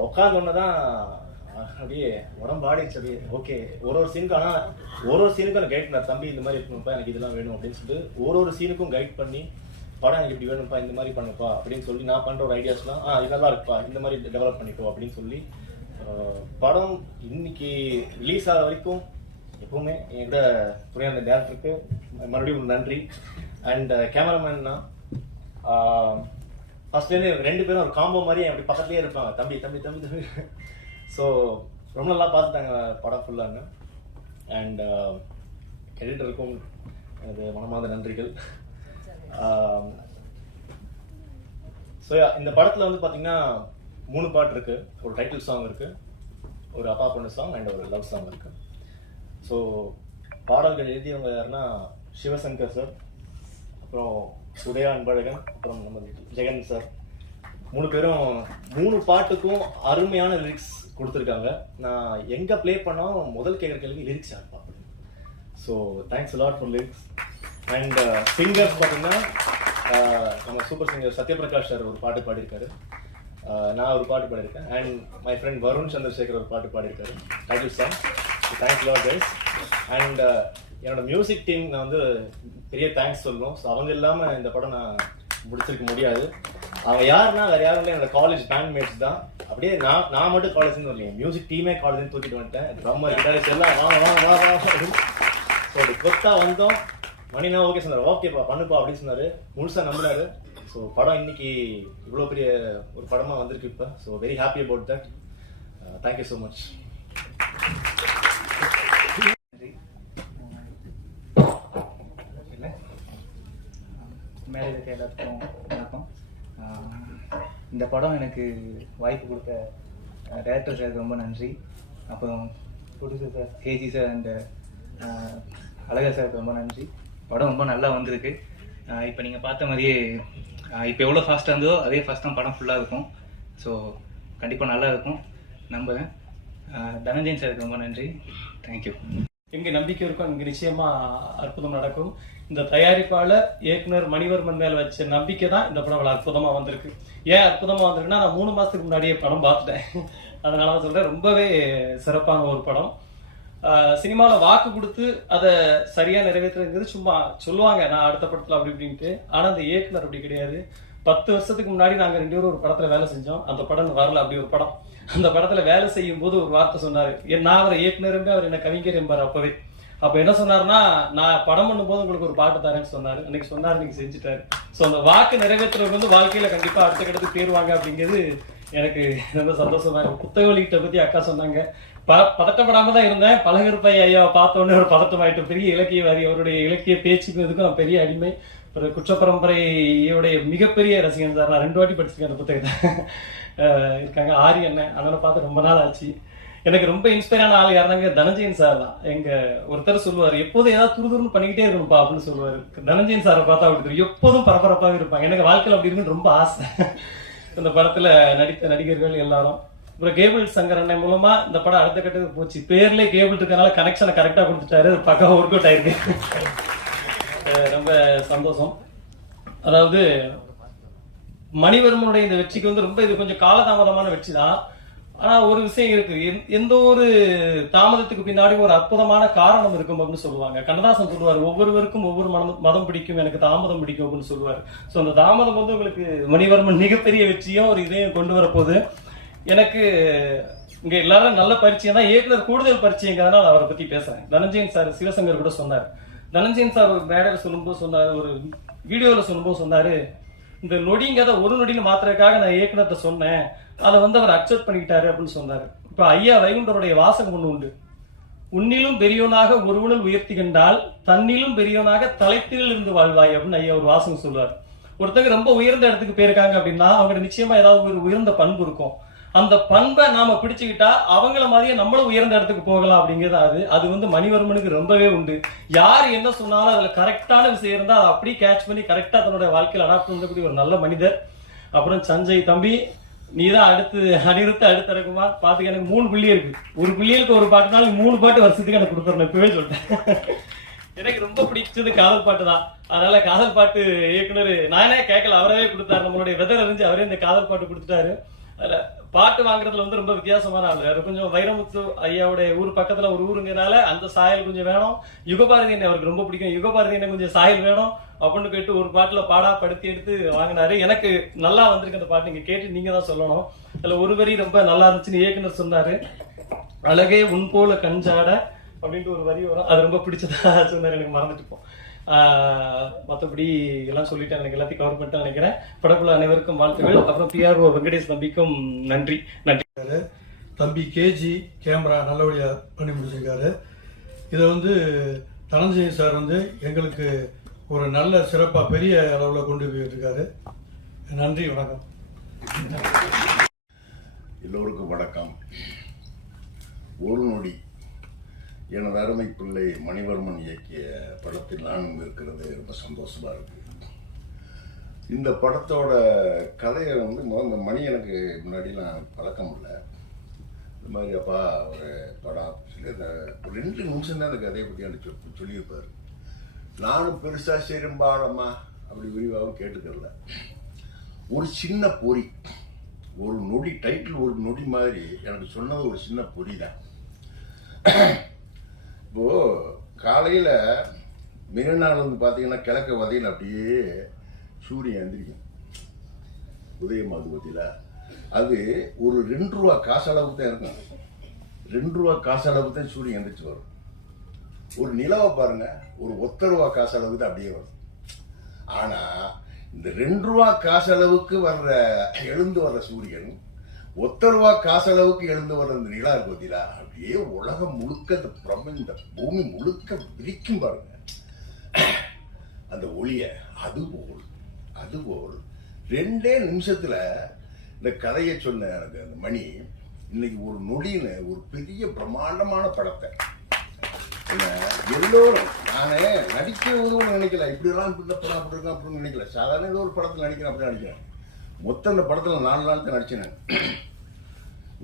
உட்காந்தோன்னே தான் அப்படியே உடம்பு ஆடிச்சு. அப்படியே ஓகே ஒரு சீனுக்கும், ஆனால் ஒரு சீனுக்கும் எனக்கு கைட் பண்ணார், தம்பி இந்த மாதிரி இருக்கணும்ப்பா, எனக்கு இதெல்லாம் வேணும் அப்படின்னு சொல்லிட்டு ஒரு சீனுக்கும் கைட் பண்ணி, படம் எனக்கு இப்படி வேணும்ப்பா, இந்த மாதிரி பண்ணுப்பா அப்படின்னு சொல்லி நான் பண்ணுற ஒரு ஐடியாஸ்லாம் இது நல்லா இருக்குப்பா, இந்த மாதிரி டெவலப் பண்ணிப்போம் அப்படின்னு சொல்லி படம் இன்னைக்கு ரிலீஸ் ஆகிற வரைக்கும் எப்பவுமே என்கிட்ட துணை அந்த டேரக்டருக்கு மறுபடியும் நன்றி. அண்ட் கேமராமேன்னா ஃபர்ஸ்ட்லேருந்து 2 பேரும் ஒரு காம்போ மாதிரி அப்படி பக்கத்துலேயே இருப்பாங்க, தம்பி தம்பி தம்பி தம்பி. ஸோ ரொம்ப நல்லா பார்த்துட்டாங்க படம் ஃபுல்லாங்க. அண்ட் எடிட்டருக்கும் எனக்கு மனமார்ந்த நன்றிகள். ஸோ இந்த படத்தில் வந்து பார்த்தீங்கன்னா 3 பாட்டு இருக்குது. ஒரு டைட்டில் சாங் இருக்குது, ஒரு அப்பா பொண்ணு சாங் அண்ட் ஒரு லவ் சாங் இருக்குது. ஸோ பாடல்கள் எழுதியவங்க யாருன்னா சிவசங்கர் சார், அப்புறம் உதயா அன்பழகன், அப்புறம் நம்ம ஜெகன் சார். 3 பேரும் 3 பாட்டுக்கும் அருமையான லிரிக்ஸ் கொடுத்துருக்காங்க. நான் எங்கே ப்ளே பண்ணாலும் முதல் கேட்குற கேள்வி லிரிக்ஸ் யார் பார்ப்பேன். So thanks lot for lyrics. And singers பார்த்தீங்கன்னா நம்ம சூப்பர் சிங்கர் சத்யபிரகாஷ் சார் ஒரு பாட்டு பாடியிருக்காரு. நான் ஒரு பாட்டு பாடியிருக்கேன் and my friend Varun Chandrasekhar ஒரு பாட்டு பாடியிருக்காரு title song. Thanks lot guys. And என்னோட மியூசிக் டீம் நான் வந்து பெரிய தேங்க்ஸ் சொல்லணும். ஸோ அவங்க இல்லாமல் இந்த படம் நான் முடிச்சிருக்க முடியாது. அவங்க யாருன்னா வேறு யாரும் இல்லை, என்னோட காலேஜ் பேண்ட்மேட்ஸ் தான். அப்படியே நான் மட்டும் காலேஜ்னு வரலைங்க, மியூசிக் டீமே காலேஜ்னு தூக்கிட்டு வந்துட்டேன். ட்ரம்மர் கிட்டாரிஸ்ட் எல்லாம் வா. ஸோ அது கொத்தா வந்தோம். மணினா ஓகே சொன்னார், ஓகேப்பா பண்ணுப்பா அப்படின்னு சொன்னார். முழுசாக நம்பினாரு. ஸோ படம் இன்னைக்கு இவ்வளோ பெரிய ஒரு படமாக வந்திருக்கு இப்போ. So very happy about that. Thank you so much. மேலே இருக்க எல்லாத்துக்கும் வணக்கம். இந்த படம் எனக்கு வாய்ப்பு கொடுத்த டைரக்டர் சாருக்கு ரொம்ப நன்றி. அப்புறம் producer sir KG sir and Alagar சாருக்கு ரொம்ப நன்றி. படம் ரொம்ப நல்லா வந்திருக்கு. இப்போ நீங்கள் பார்த்த மாதிரியே இப்போ எவ்வளோ ஃபாஸ்ட்டாக இருந்ததோ அதே ஃபாஸ்ட்டாக படம் ஃபுல்லாக இருக்கும். ஸோ கண்டிப்பாக நல்லா இருக்கும் நம்புகிறேன். தனஞ்சயன் சாருக்கு ரொம்ப நன்றி. தேங்க்யூ. எங்க நம்பிக்கை இருக்கும் அங்கே நிச்சயமா அற்புதம் நடக்கும். இந்த தயாரிப்பாளர் இயக்குனர் மணிவர்மன் மேல வச்ச நம்பிக்கை தான் இந்த படம் அற்புதமா வந்திருக்கு. ஏன் அற்புதமா வந்திருக்குன்னா, நான் 3 மாசத்துக்கு முன்னாடியே படம் பார்த்துட்டேன். அதனால தான் சொல்றேன், ரொம்பவே சிறப்பான ஒரு படம். சினிமாவில் வாக்கு கொடுத்து அதை சரியா நிறைவேற்றுறது சும்மா சொல்லுவாங்க, நான் அடுத்த படத்துல அப்படி இப்படின்ட்டு. ஆனா அந்த இயக்குனர் அப்படி கிடையாது. 10 வருஷத்துக்கு முன்னாடி நாங்க 2 பேரும் ஒரு படத்துல வேலை செஞ்சோம். அந்த படம் வரல, அப்படி ஒரு படம். அந்த படத்துல வேலை செய்யும் போது ஒரு வார்த்தை சொன்னாரு. நான் அவரை இயக்குனர், அவர் என்ன கவிஞர் என்பார். அப்ப என்ன சொன்னாருன்னா, நான் படம் பண்ணும்போது உங்களுக்கு ஒரு பாட்டு தரேன்னு சொன்னாரு. அன்னைக்கு சொன்னாரு, நீங்க செஞ்சுட்டாரு. சோ அந்த வாக்கு நிறைவேற்றுறவங்க வந்து வாழ்க்கையில கண்டிப்பா அடுத்த கட்டத்துக்கு தேர்வாங்க அப்படிங்கிறது எனக்கு ரொம்ப சந்தோஷமா இருக்கு. புத்தக வெளியீட்டை பத்தி அக்கா சொன்னாங்க. பதட்டப்படாம தான் இருந்தேன். பழகருப்பை ஐயாவை பார்த்த உடனே ஒரு பதட்டமாயிட்டு. பெரிய இலக்கியவாதி, அவருடைய இலக்கிய பேச்சுக்கிறதுக்கும் நான் பெரிய அடிமை. ஒரு குற்றப்பரம்பரையோடைய மிகப்பெரிய ரசிகன் சார். நான் 2 வாட்டி படிச்சிருக்கேன் அந்த புத்தகத்தை. இருக்காங்க ஆரி அண்ணன், அதனால பார்த்து ரொம்ப நாள் ஆச்சு. எனக்கு ரொம்ப இன்ஸ்பைரான ஆள் யாருனாங்க, தனஞ்சயன் சார் தான். எங்க ஒருத்தர் சொல்லுவாரு, எப்போதும் ஏதாவது துருதுருன்னு பண்ணிக்கிட்டே இருக்கணும்ப்பா அப்படின்னு சொல்லுவாரு. தனஞ்சயன் சாரை பார்த்தா அப்படி தெரியும், எப்போதும் பரபரப்பாக இருப்பாங்க. எனக்கு வாழ்க்கையில் அப்படி இருக்குன்னு ரொம்ப ஆசை. இந்த படத்துல நடித்த நடிகர்கள் எல்லாரும். அப்புறம் கேபிள் சங்கர் அண்ணன் மூலமா இந்த படம் அடுத்த கட்டத்துக்கு போச்சு. பேர்லயே கேபிள் இருக்கனால கனெக்ஷனை கரெக்டா கொடுத்துட்டாரு. பக்கம் ஒர்க் அவுட் ஆயிருக்கு. ரொம்ப சந்தோஷம். அதாவது மணிவர்மனுடைய இந்த வெற்றிக்கு வந்து ரொம்ப இது கொஞ்சம் காலதாமதமான வெற்றி தான். ஆனா ஒரு விஷயம் இருக்கு, எந்த ஒரு தாமதத்துக்கு பின்னாடி ஒரு அற்புதமான காரணம் இருக்கும் அப்படின்னு சொல்லுவாங்க. கண்ணதாசன் சொல்லுவாரு, ஒவ்வொருவருக்கும் ஒவ்வொரு மதம் பிடிக்கும், எனக்கு தாமதம் பிடிக்கும் அப்படின்னு சொல்லுவாரு. சோ அந்த தாமதம் வந்து உங்களுக்கு மணிவர்மன் மிகப்பெரிய வெற்றியும் ஒரு இதையும் கொண்டு வரப்போகுது. எனக்கு இங்க எல்லாரும் நல்ல பரிச்சயம் தான், இயக்குனர் கூடுதல் பரிச்சயங்கிறதுனால நான் அவரை பத்தி பேசுறேன். தனஞ்சயன் சார் சிவசங்கர் கூட சொன்னார். தனஞ்சயன் சார் ஒரு மேடையில சொல்லும்போது சொன்னாரு, ஒரு வீடியோல சொல்லும்போது சொன்னாரு, இந்த நொடிங்கிறத ஒரு நொடின்னு மாத்துறதுக்காக நான் இயக்குனர்கிட்ட சொன்னேன், அதை வந்து அவர் அக்செப்ட் பண்ணிக்கிட்டாரு அப்படின்னு சொன்னாரு. இப்ப ஐயா வைகுண்டருடைய வாசகம் ஒண்ணு உண்டு, உன்னிலும் பெரியவனாக ஒருவனில் உயர்த்தி கண்டால் தன்னிலும் பெரியவனாக தலைத்திலில் இருந்து வாழ்வாய் அப்படின்னு ஐயா ஒரு வாசகம் சொல்லுவார். ஒருத்தங்க ரொம்ப உயர்ந்த இடத்துக்கு போயிருக்காங்க அப்படின்னா அவங்க நிச்சயமா ஏதாவது ஒரு உயர்ந்த பண்பு இருக்கும். அந்த பண்பை நாம பிடிச்சுக்கிட்டா அவங்கள மாதிரியே நம்மளும் உயர்ந்த இடத்துக்கு போகலாம் அப்படிங்கிறது அது வந்து மணிவர்மனுக்கு ரொம்பவே உண்டு. யார் என்ன சொன்னாலும் அதுல கரெக்டான விஷயம் இருந்தா அதை அப்படியே கேட்ச் பண்ணி கரெக்டா தன்னுடைய வாழ்க்கையில் அடாப்ட் பண்ணக்கூடிய ஒரு நல்ல மனிதர். அப்புறம் சஞ்சய் தம்பி, நீதான் அடுத்து அனிருத்து அடுத்து இறக்குமா பாத்துக்க. எனக்கு 3 பிள்ளை இருக்கு. ஒரு பிள்ளைகளுக்கு ஒரு பாட்டுனாலும் 3 பாட்டு வருஷத்துக்கு எனக்கு கொடுத்துறேன், இப்பவே சொல்லிட்டேன். எனக்கு ரொம்ப பிடிச்சது காதல் பாட்டு தான். அதனால காதல் பாட்டு இயக்குனர் நானே கேட்கல, அவரவே கொடுத்தாரு. நம்மளுடைய வெதர் அறிஞ்சு அவரே இந்த காதல் பாட்டு கொடுத்துட்டாரு. அதுல பாட்டு வாங்குறதுல வந்து ரொம்ப வித்தியாசமான ஆளு. கொஞ்சம் வைரமுத்து ஐயாவுடைய ஊர் பக்கத்துல ஒரு ஊருங்கிறனால அந்த சாயல் கொஞ்சம் வேணும். யுகபாரதி என்ன அவருக்கு ரொம்ப பிடிக்கும், யுகபாரதி என்ன கொஞ்சம் சாயல் வேணும் அப்படின்னு கேட்டு ஒரு பாட்டுல பாடா படுத்தி எடுத்து வாங்கினாரு. எனக்கு நல்லா வந்திருக்கு அந்த பாட்டு, நீங்க கேட்டு நீங்க தான் சொல்லணும். அதுல ஒரு வரி ரொம்ப நல்லா இருந்துச்சுன்னு இயக்குனர் சொன்னாரு, அழகே உன் போல கஞ்சாட அப்படின்ட்டு ஒரு வரி வரும், அது ரொம்ப பிடிச்சதா சொன்னாரு. எனக்கு மறந்துட்டு போ. மற்றபடி எல்லாம் சொல்லிட்டேன், எனக்கு எல்லாத்தையும் கவர் பண்ணிட்டு நினைக்கிறேன். படக்குழு அனைவருக்கும் வாழ்த்துக்கள். அப்புறம் PRO வெங்கடேஷ் தம்பிக்கும் நன்றி. தம்பி கேஜி கேமரா நல்லபடியா பண்ணி முடிச்சிருக்காரு. இதை வந்து தனஞ்சயன் சார் வந்து எங்களுக்கு ஒரு நல்ல சிறப்பா பெரிய அளவுல கொண்டு போயிட்டு இருக்காரு. நன்றி, வணக்கம். எல்லோருக்கும் வணக்கம். ஒரு நொடி எனது அருமை பிள்ளை மணிவர்மன் இயக்கிய படத்தில் நானும் இருக்கிறது ரொம்ப சந்தோஷமா இருக்கு. இந்த படத்தோட கதையை வந்து இந்த மணி எனக்கு முன்னாடிலாம் பழக்கம் இல்லை. இந்த மாதிரி அப்பா ஒரு படம் சொல்லி அந்த ஒரு 2 நிமிஷம் தான் அந்த கதையை பற்றி எனக்கு சொல்லியிருப்பார். நானும் பெருசாக செரும்பாடமா அப்படி விரிவாகவும் கேட்டுக்கிறல. ஒரு சின்ன பொறி, ஒரு நொடி டைட்டில் ஒரு நொடி மாதிரி எனக்கு சொன்னது ஒரு சின்ன பொறி தான். இப்போ காலையில் மிக நாள் வந்து பார்த்தீங்கன்னா கிழக்க வதையில் அப்படியே சூரியன் எந்திரிக்கும் உதயமாது பத்தியில. அது ஒரு 2 ரூபா காசு அளவுக்கு தான் இருக்கும். 2 ரூபா காசு அளவுக்கு தான் சூரியன் எந்திரிச்சு வரும். ஒரு நிலவை பாருங்க, ஒரு 1 ரூபா காசு அளவுக்கு தான் அப்படியே வரும். ஆனா இந்த 2 ரூபா காசு அளவுக்கு எழுந்து வர்ற சூரியன் 1 ரூபா காசு அளவுக்கு எழுந்து வர்ற இந்த நிலா இருக்கு பத்தியில, அப்படியே உலகம் முழுக்க இந்த பூமி முழுக்க விரிக்கும் பாருங்க அந்த ஒளிய. அதுபோல் 2 நிமிஷத்துல இந்த கதையை சொன்ன எனக்கு அந்த மணி இன்னைக்கு ஒரு நொடின்னு ஒரு பெரிய பிரம்மாண்டமான படத்தை எல்லோரும், நானே நடிக்க உதவுன்னு நினைக்கல, இப்படிலாம் இந்த படம் அப்படி இருக்கான் அப்படின்னு நினைக்கல. சாதாரண ஏதோ ஒரு படத்தில் நடிக்கிறேன் அப்படி நடிக்கிறேன். மொத்தம் இந்த படத்தில் 4 நாள் தான் நடிச்சேன்.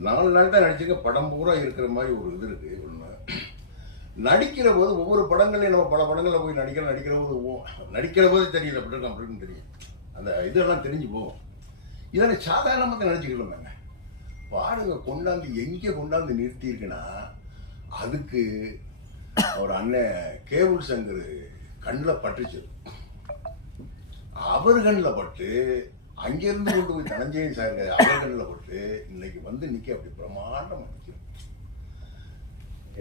4 நாள் தான் நடிச்சிருக்கேன். படம் பூரா இருக்கிற மாதிரி ஒரு இது இருக்கு. ஒன்று நடிக்கிற போது ஒவ்வொரு படங்களையும் நம்ம பல படங்களில் போய் நடிக்கிற போது தெரியல அப்படி இருக்கும் அப்படின்னு தெரியும். அந்த இதெல்லாம் தெரிஞ்சு போகும். இதெல்லாம் சாதாரணமாக நடிச்சுக்கிட்டு இருந்தாங்க. பாருங்க, கொண்டாந்து எங்கே கொண்டாந்து நிறுத்தியிருக்குன்னா, அதுக்கு அவர் அண்ணன் கேபிள் சங்கர் கண்ணில் பட்டுச்சு. அவர் கண்ணில் பட்டு அங்கிருந்து கொண்டு போய் தனஞ்சயன் சார் அவர் கண்ணில் பட்டு இன்னைக்கு வந்து நிற்க அப்படி பிரமாண்டமாக நிற்கும்.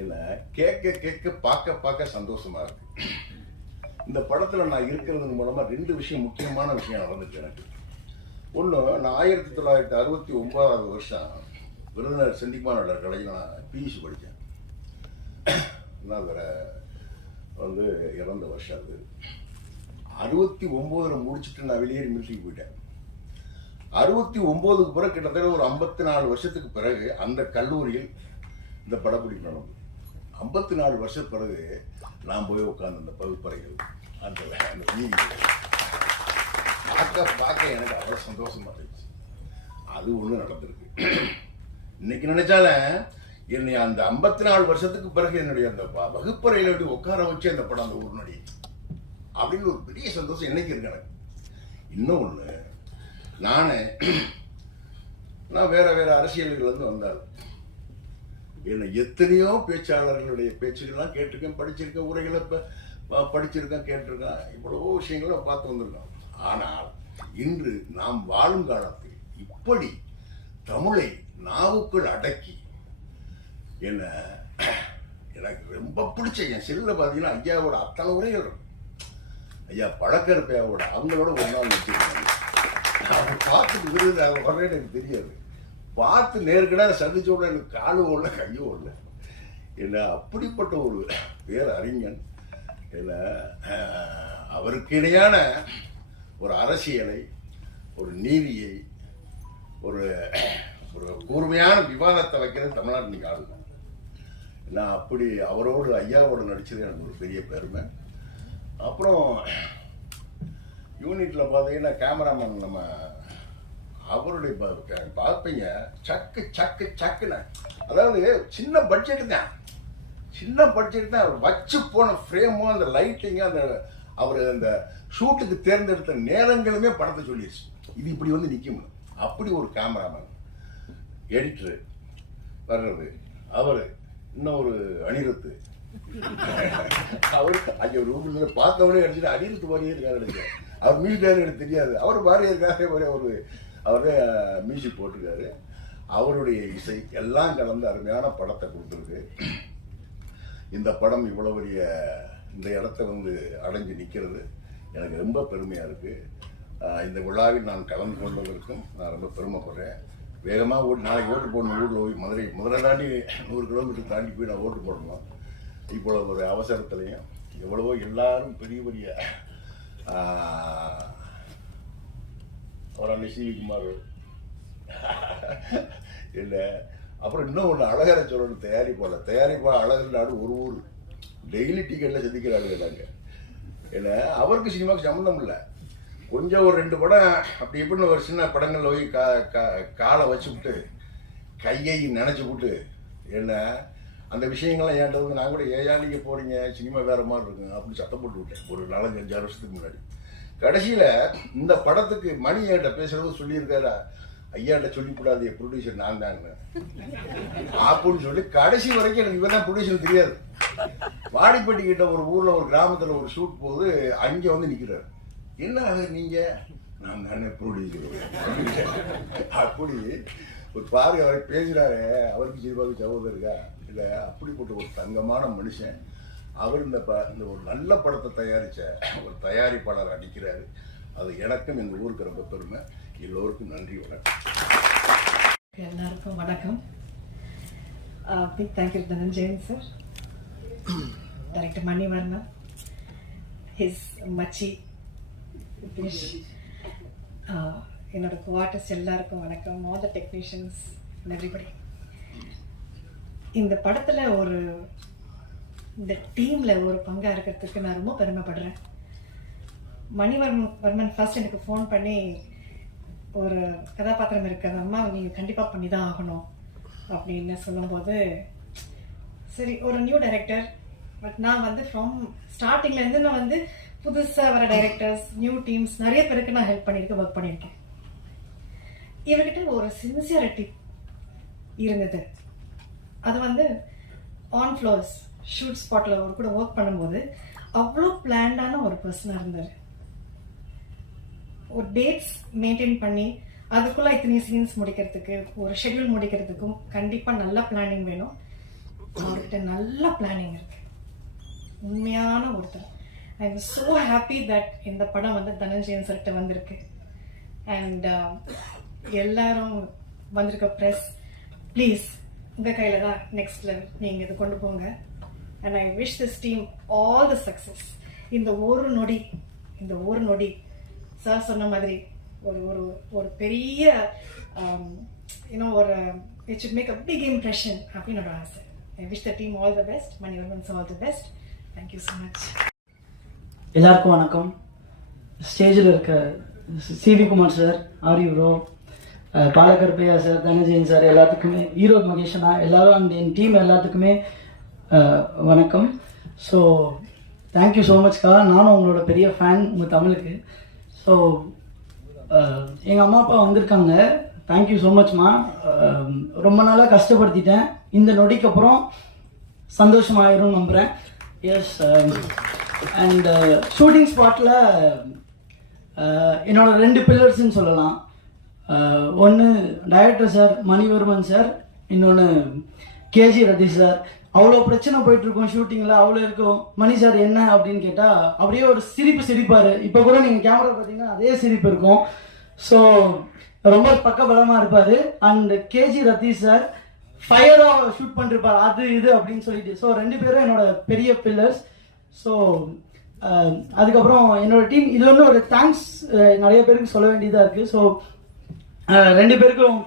என்ன கேட்க பார்க்க சந்தோஷமா இருக்கு. இந்த படத்துல நான் இருக்கிறது மூலமா 2 விஷயம், முக்கியமான விஷயம் நடந்துச்சு எனக்கு. ஒண்ணு, நான் 1969 வருஷம் விருதுநகர் செந்திக்குமார் கலையில் நான் பியூசி படித்தேன். நான் வேற வந்து இறந்த வருஷம் அது. 69 முடிச்சுட்டு நான் வெளியேறி மிலிட்டரிக்கு போயிட்டேன். 69க்கு பிறகு கிட்டத்தட்ட ஒரு 54 வருஷத்துக்கு பிறகு அந்த கல்லூரியில் இந்த படப்பிடிப்பு நடந்தது. 54 வருஷத்துக்கு பிறகு நான் போய் உட்காந்து அந்த பகுப்பறைகள் அந்த வீதி பார்க்க எனக்கு அவ்வளோ சந்தோஷமா இருந்துச்சு. அது ஒன்று நடந்திருக்கு. இன்னைக்கு நினைச்சாலும் என்னை அந்த 54 வருஷத்துக்கு பிறகு என்னுடைய அந்த வகுப்பறையில எப்படி உட்கார வச்சு அந்த படம் அந்த ஒரு நொடி அப்படின்னு ஒரு பெரிய சந்தோஷம் என்னைக்கு இருக்கு எனக்கு. இன்னொன்று, நான் வேற அரசியல்கள் வந்தாலும் என்ன எத்தனையோ பேச்சாளர்களுடைய பேச்சுகள்லாம் கேட்டிருக்கேன், படிச்சிருக்கேன், உரைகளை படிச்சிருக்கேன், கேட்டிருக்கேன், இவ்வளவோ விஷயங்களை பார்த்து வந்திருக்கோம். ஆனால் இன்று நாம் வாழும் காலத்தில் இப்படி தமிழை நாவுக்குள் அடக்கி எனக்கு ரொம்ப பிடிச்ச என் செல்ல பார்த்தீங்கன்னா ஐயாவோட அத்தனை உரைகள் இருக்கும். ஐயா பழக்கருப்பையாவோட அவங்களோட ஒரு நாள் வச்சிருக்காங்க. அவங்க பார்த்துட்டு விருது அவங்க வர்றேன்னு எனக்கு தெரியாது. பார்த்து நேருக்கடாக சந்திச்சோட எனக்கு காலும் ஓடல கையும் ஓடல. என்ன அப்படிப்பட்ட ஒரு பேர் அறிஞன். என்ன அவருக்கு இணையான ஒரு அரசியலை, ஒரு நீதியை, ஒரு கூர்மையான விவாதத்தை வைக்கிறது தமிழ்நாடு இன்னைக்கு ஆளுங்க. நான் அப்படி அவரோடு ஐயாவோடு நடிச்சது எனக்கு ஒரு பெரிய பெருமை. அப்புறம் யூனிட்ல பார்த்தீங்கன்னா கேமராமேன் நம்ம அவருடைய பார்ப்பீங்க சக்குன்னு, அதாவது சின்ன பட்ஜெட் தான் வச்சு போன ஃப்ரேமும் அந்த லைட்டிங்கும் அந்த அவர் அந்த ஷூட்டுக்கு தேர்ந்தெடுத்த நேரங்களுமே படத்தை சொல்லிடுச்சு. இது இப்படி வந்து நிற்கும். அப்படி ஒரு கேமராமேன், எடிட்டரு வர்றது அவரு, இன்னும் ஒரு அனிருத்து அவரு ஐயோ ரூம்ல பார்த்தவனே அடிச்சுட்டு அனிருத்து மாதிரியே இருக்காரு. அவர் மியூசிக் எனக்கு தெரியாது, அவர் மாதிரியே இருக்காரு. அவரே மியூசிக் போட்டிருக்காரு. அவருடைய இசை எல்லாம் கலந்து அருமையான படத்தை கொடுத்துருக்கு. இந்த படம் இவ்வளவு பெரிய இந்த இடத்த வந்து அடைஞ்சு நிற்கிறது எனக்கு ரொம்ப பெருமையாக இருக்குது. இந்த விழாவில் நான் கலந்து கொண்டதற்கும் நான் ரொம்ப பெருமைப்படுறேன். வேகமாக நாளைக்கு ஓட்டு போடணும். ஊரில் போய் முதல்ல தாண்டி 100 கிலோமீட்டர் தாண்டி போய் நான் ஓட்டு போடணும். இவ்வளவு ஒரு அவசரத்துலையும் எவ்வளவோ எல்லாரும் பெரிய ஒரு அண்ணன் சிவி குமார் இல்லை. அப்புறம் இன்னும் ஒன்று அழகரை சொல்லணும், தயாரிப்பா அழகர் நாடு ஒரு ஊர் டெய்லி டிக்கெட்டில் சந்திக்கிறாங்க நாங்கள். ஏன்னா அவருக்கு சினிமாவுக்கு சம்மந்தம் இல்லை. கொஞ்சம் ஒரு 2 படம் அப்படி இப்படின்னு ஒரு சின்ன படங்கள் போய் காலை வச்சுவிட்டு கையை நினச்சி விட்டு என்ன அந்த விஷயங்கள்லாம் ஏன்ட்ட வந்து நான் கூட ஏயா நீங்கள் போகிறீங்க சினிமா வேறு மாதிரி இருக்குங்க அப்படின்னு சத்தம் போட்டு விட்டேன் ஒரு 4-5-6 வருஷத்துக்கு முன்னாடி. கடைசியில் இந்த படத்துக்கு மணி என்கிட்ட பேசுகிறது சொல்லியிருக்காரு, ஐயாட்ட சொல்லிக்கூடாது ப்ரொடியூசர் நான் தான் அப்படின்னு சொல்லி கடைசி வரைக்கும் எனக்கு இவன் தான் ப்ரொடியூசர் தெரியாது. வாடிப்பட்டி கிட்ட ஒரு ஊர்ல ஒரு கிராமத்துல ஒரு ஷூட் போது அங்க வந்து நிக்கிறாரு. என்ன நீங்க? நான் தானே ப்ரொடியூசர். அப்படி ஒரு பாருங்க அவரை பேசுறாரு. அவருக்கு சிறுபாக்கு சகோதரர் இருக்கா இல்ல? அப்படிப்பட்ட ஒரு தங்கமான மனுஷன் அவர். இந்த ஒரு நல்ல படத்தை தயாரிச்ச ஒரு தயாரிப்பாளர் அடிக்கிறாரு. அது எனக்கும் இந்த ஊருக்கு ரொம்ப பெருமை. எல்லோருக்கும் நன்றி, வணக்கம். எல்லாருக்கும் வணக்கம். Big thank you Dhananjayan sir, director Manivarman, his மச்சி விபேஷ், என்னோட கோஆர்டிஸ்ட் எல்லாருக்கும் வணக்கம். All the technicians, everybody. இந்த படத்தில் இந்த டீமில் ஒரு பங்காக இருக்கிறதுக்கு நான் ரொம்ப பெருமைப்படுறேன். மணிவர்மன் ஃபர்ஸ்ட் எனக்கு ஃபோன் பண்ணி ஒரு கதாபாத்திரம் இருக்குது, அந்த அம்மா நீங்கள் கண்டிப்பாக பண்ணி தான் ஆகணும் அப்படின்னு சொல்லும்போது, சரி ஒரு நியூ டைரக்டர், பட் நான் ஃப்ரம் ஸ்டார்டிங்லேருந்து நான் புதுசாக வர டைரக்டர்ஸ், நியூ டீம்ஸ் நிறைய பேருக்கு நான் ஹெல்ப் பண்ணியிருக்கேன், ஒர்க் பண்ணியிருக்கேன். இவர்கிட்ட ஒரு சின்சியரிட்டி இருந்தது. அது ஆன் ஃப்ளோர்ஸ் ஷூட் ஸ்பாட்டில் ஒரு கூட ஒர்க் பண்ணும்போது அவ்வளோ பிளான்டான ஒரு பர்சனாக இருந்தார். ஒரு டேட்ஸ் மெயின்டைன் பண்ணி அதுக்குள்ள இத்தனை சீன்ஸ் முடிக்கிறதுக்கு, ஒரு ஷெட்யூல் முடிக்கிறதுக்கும் கண்டிப்பாக நல்ல பிளானிங் வேணும். அவர்கிட்ட நல்ல பிளானிங் இருக்கு, உண்மையான ஒருத்தர். I am so happy that இந்த படம் தனஞ்சயன் சார்கிட்ட வந்திருக்கு. அண்ட் எல்லாரும் வந்திருக்க ப்ரெஸ், ப்ளீஸ் உங்கள் கையில் தான் நெக்ஸ்ட் லெவல், நீங்கள் இது கொண்டு போங்க. And I wish this team all the success. இந்த ஒரு நொடி சார் சொன்ன மாதிரி ஒரு பெரிய ஒரு it should make a big impression அப்படின்னு ஒரு ஆசை. I wish the team all the best, Manivarman all the best. Thank you so much. எல்லாருக்கும் வணக்கம். ஸ்டேஜில் இருக்க CV Kumar sir, Aari bro, Balakaruppaiah sir, Dhananjayan sir, எல்லாத்துக்குமே, ஈரோடு மகேஷனா, எல்லாரும் அந்த என் டீம் எல்லாத்துக்குமே வணக்கம். So thank you so மச்க்கா. நானும் உங்களோட பெரிய ஃபேன் உங்கள் தமிழுக்கு. ஸோ எங்கள் அம்மா அப்பா வந்திருக்காங்க. தேங்க்யூ ஸோ மச்மா. ரொம்ப நாளாக கஷ்டப்படுத்திட்டேன். இந்த நொடிக்கு அப்புறம் சந்தோஷமாயிரும் நம்புகிறேன். எஸ். அண்ட் ஷூட்டிங் ஸ்பாட்டில் என்னோட 2 பில்லர்ஸ்ன்னு சொல்லலாம். ஒன்று டைரக்டர் சார் மணிவர்மன் சார், இன்னொன்று கேஜி ரதீஷ் சார். அவ்வளோ பிரச்சனை போயிட்டுருக்கோம் ஷூட்டிங்கில், அவ்வளோ இருக்கும். மணி சார் என்ன அப்படின்னு கேட்டால் அப்படியே ஒரு சிரிப்பார். இப்போ கூட நீங்கள் கேமரா பார்த்தீங்கன்னா அதே சிரிப்பு இருக்கும். ஸோ ரொம்ப பக்கபலமாக இருப்பார். அண்ட் கேஜி ரதீஷ் சார் ஃபயராக ஷூட் பண்ணிருப்பார், அது இது அப்படின்னு சொல்லிட்டு. ஸோ 2 பேரும் என்னோட பெரிய பில்லர்ஸ். ஸோ அதுக்கப்புறம் என்னோட டீம், இது ஒரு தேங்க்ஸ் நிறைய பேருக்கு சொல்ல வேண்டியதாக இருக்குது. ஸோ 2 பேருக்கும்.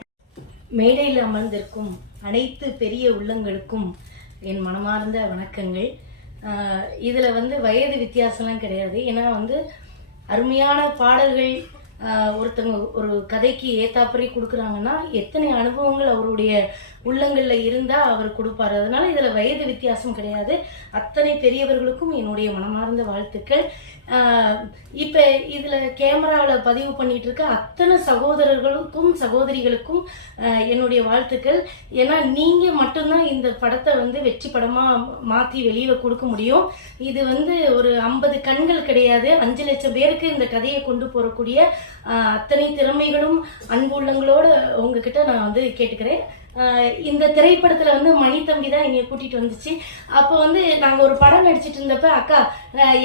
மேடையில் அமர்ந்திருக்கும் அனைத்து பெரிய உள்ளங்களுக்கும் என் மனமார்ந்த வணக்கங்கள். இதில் வயது வித்தியாசம்லாம் கிடையாது. ஏன்னா அருமையான பாடல்கள் ஒருத்தவங்க ஒரு கதைக்கு ஏத்தாப்பறி கொடுக்குறாங்கன்னா எத்தனை அனுபவங்கள் அவருடைய உள்ளங்களில் இருந்தால் அவர் கொடுப்பாரு. அதனால இதில் வயது வித்தியாசம் கிடையாது. அத்தனை பெரியவர்களுக்கும் என்னுடைய மனமார்ந்த வாழ்த்துக்கள். இப்போ இதில் கேமராவில் பதிவு பண்ணிட்டு இருக்க அத்தனை சகோதரர்களுக்கும் சகோதரிகளுக்கும் என்னுடைய வாழ்த்துக்கள். ஏன்னா நீங்கள் மட்டும்தான் இந்த படத்தை வெற்றி படமாக மாற்றி வெளியில் கொடுக்க முடியும். இது ஒரு 50 கண்கள் கிடையாது, 5 லட்சம் பேருக்கு இந்த கதையை கொண்டு போகக்கூடிய அத்தனை திறமைகளும் அன்பு உள்ளங்களோடு உங்ககிட்ட நான் கேட்டுக்கிறேன். இந்த திரைப்படத்துல மணி தம்பி தான் என்னைய கூட்டிட்டு வந்துச்சு. அப்போ நாங்க ஒரு படம் நடிச்சிட்டு இருந்தப்ப, அக்கா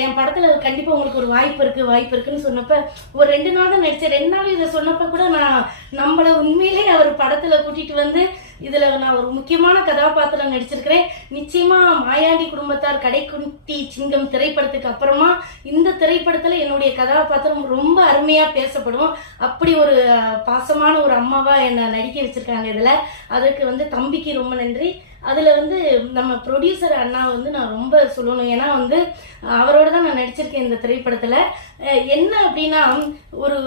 என் படத்துல கண்டிப்பா உங்களுக்கு ஒரு வாய்ப்பு இருக்குன்னு சொன்னப்ப, ஒரு 2 நாள் தான் நடிச்சேன். 2 நாள் இதை சொன்னப்ப கூட நான் நம்மள உண்மையிலே அவர் படத்துல கூட்டிட்டு இதுல நான் ஒரு முக்கியமான கதாபாத்திரம் நடிச்சிருக்கிறேன். நிச்சயமா மாயாண்டி குடும்பத்தார் கடைக்குட்டி சிங்கம் திரைப்படத்துக்கு அப்புறமா இந்த திரைப்படத்துல என்னுடைய கதாபாத்திரம் ரொம்ப அருமையா பேசப்படும். அப்படி ஒரு பாசமான ஒரு அம்மாவா என்ன நடிக்க வச்சிருக்காங்க இதுல. அதுக்கு தம்பிக்கு ரொம்ப நன்றி. அதில் வந்து நம்ம ப்ரொடியூசர் அண்ணா வந்து நான் ரொம்ப சொல்லணும். ஏன்னா வந்து அவரோட தான் நான் நடிச்சிருக்கேன் இந்த திரைப்படத்தில். என்ன அப்படின்னா ஒரு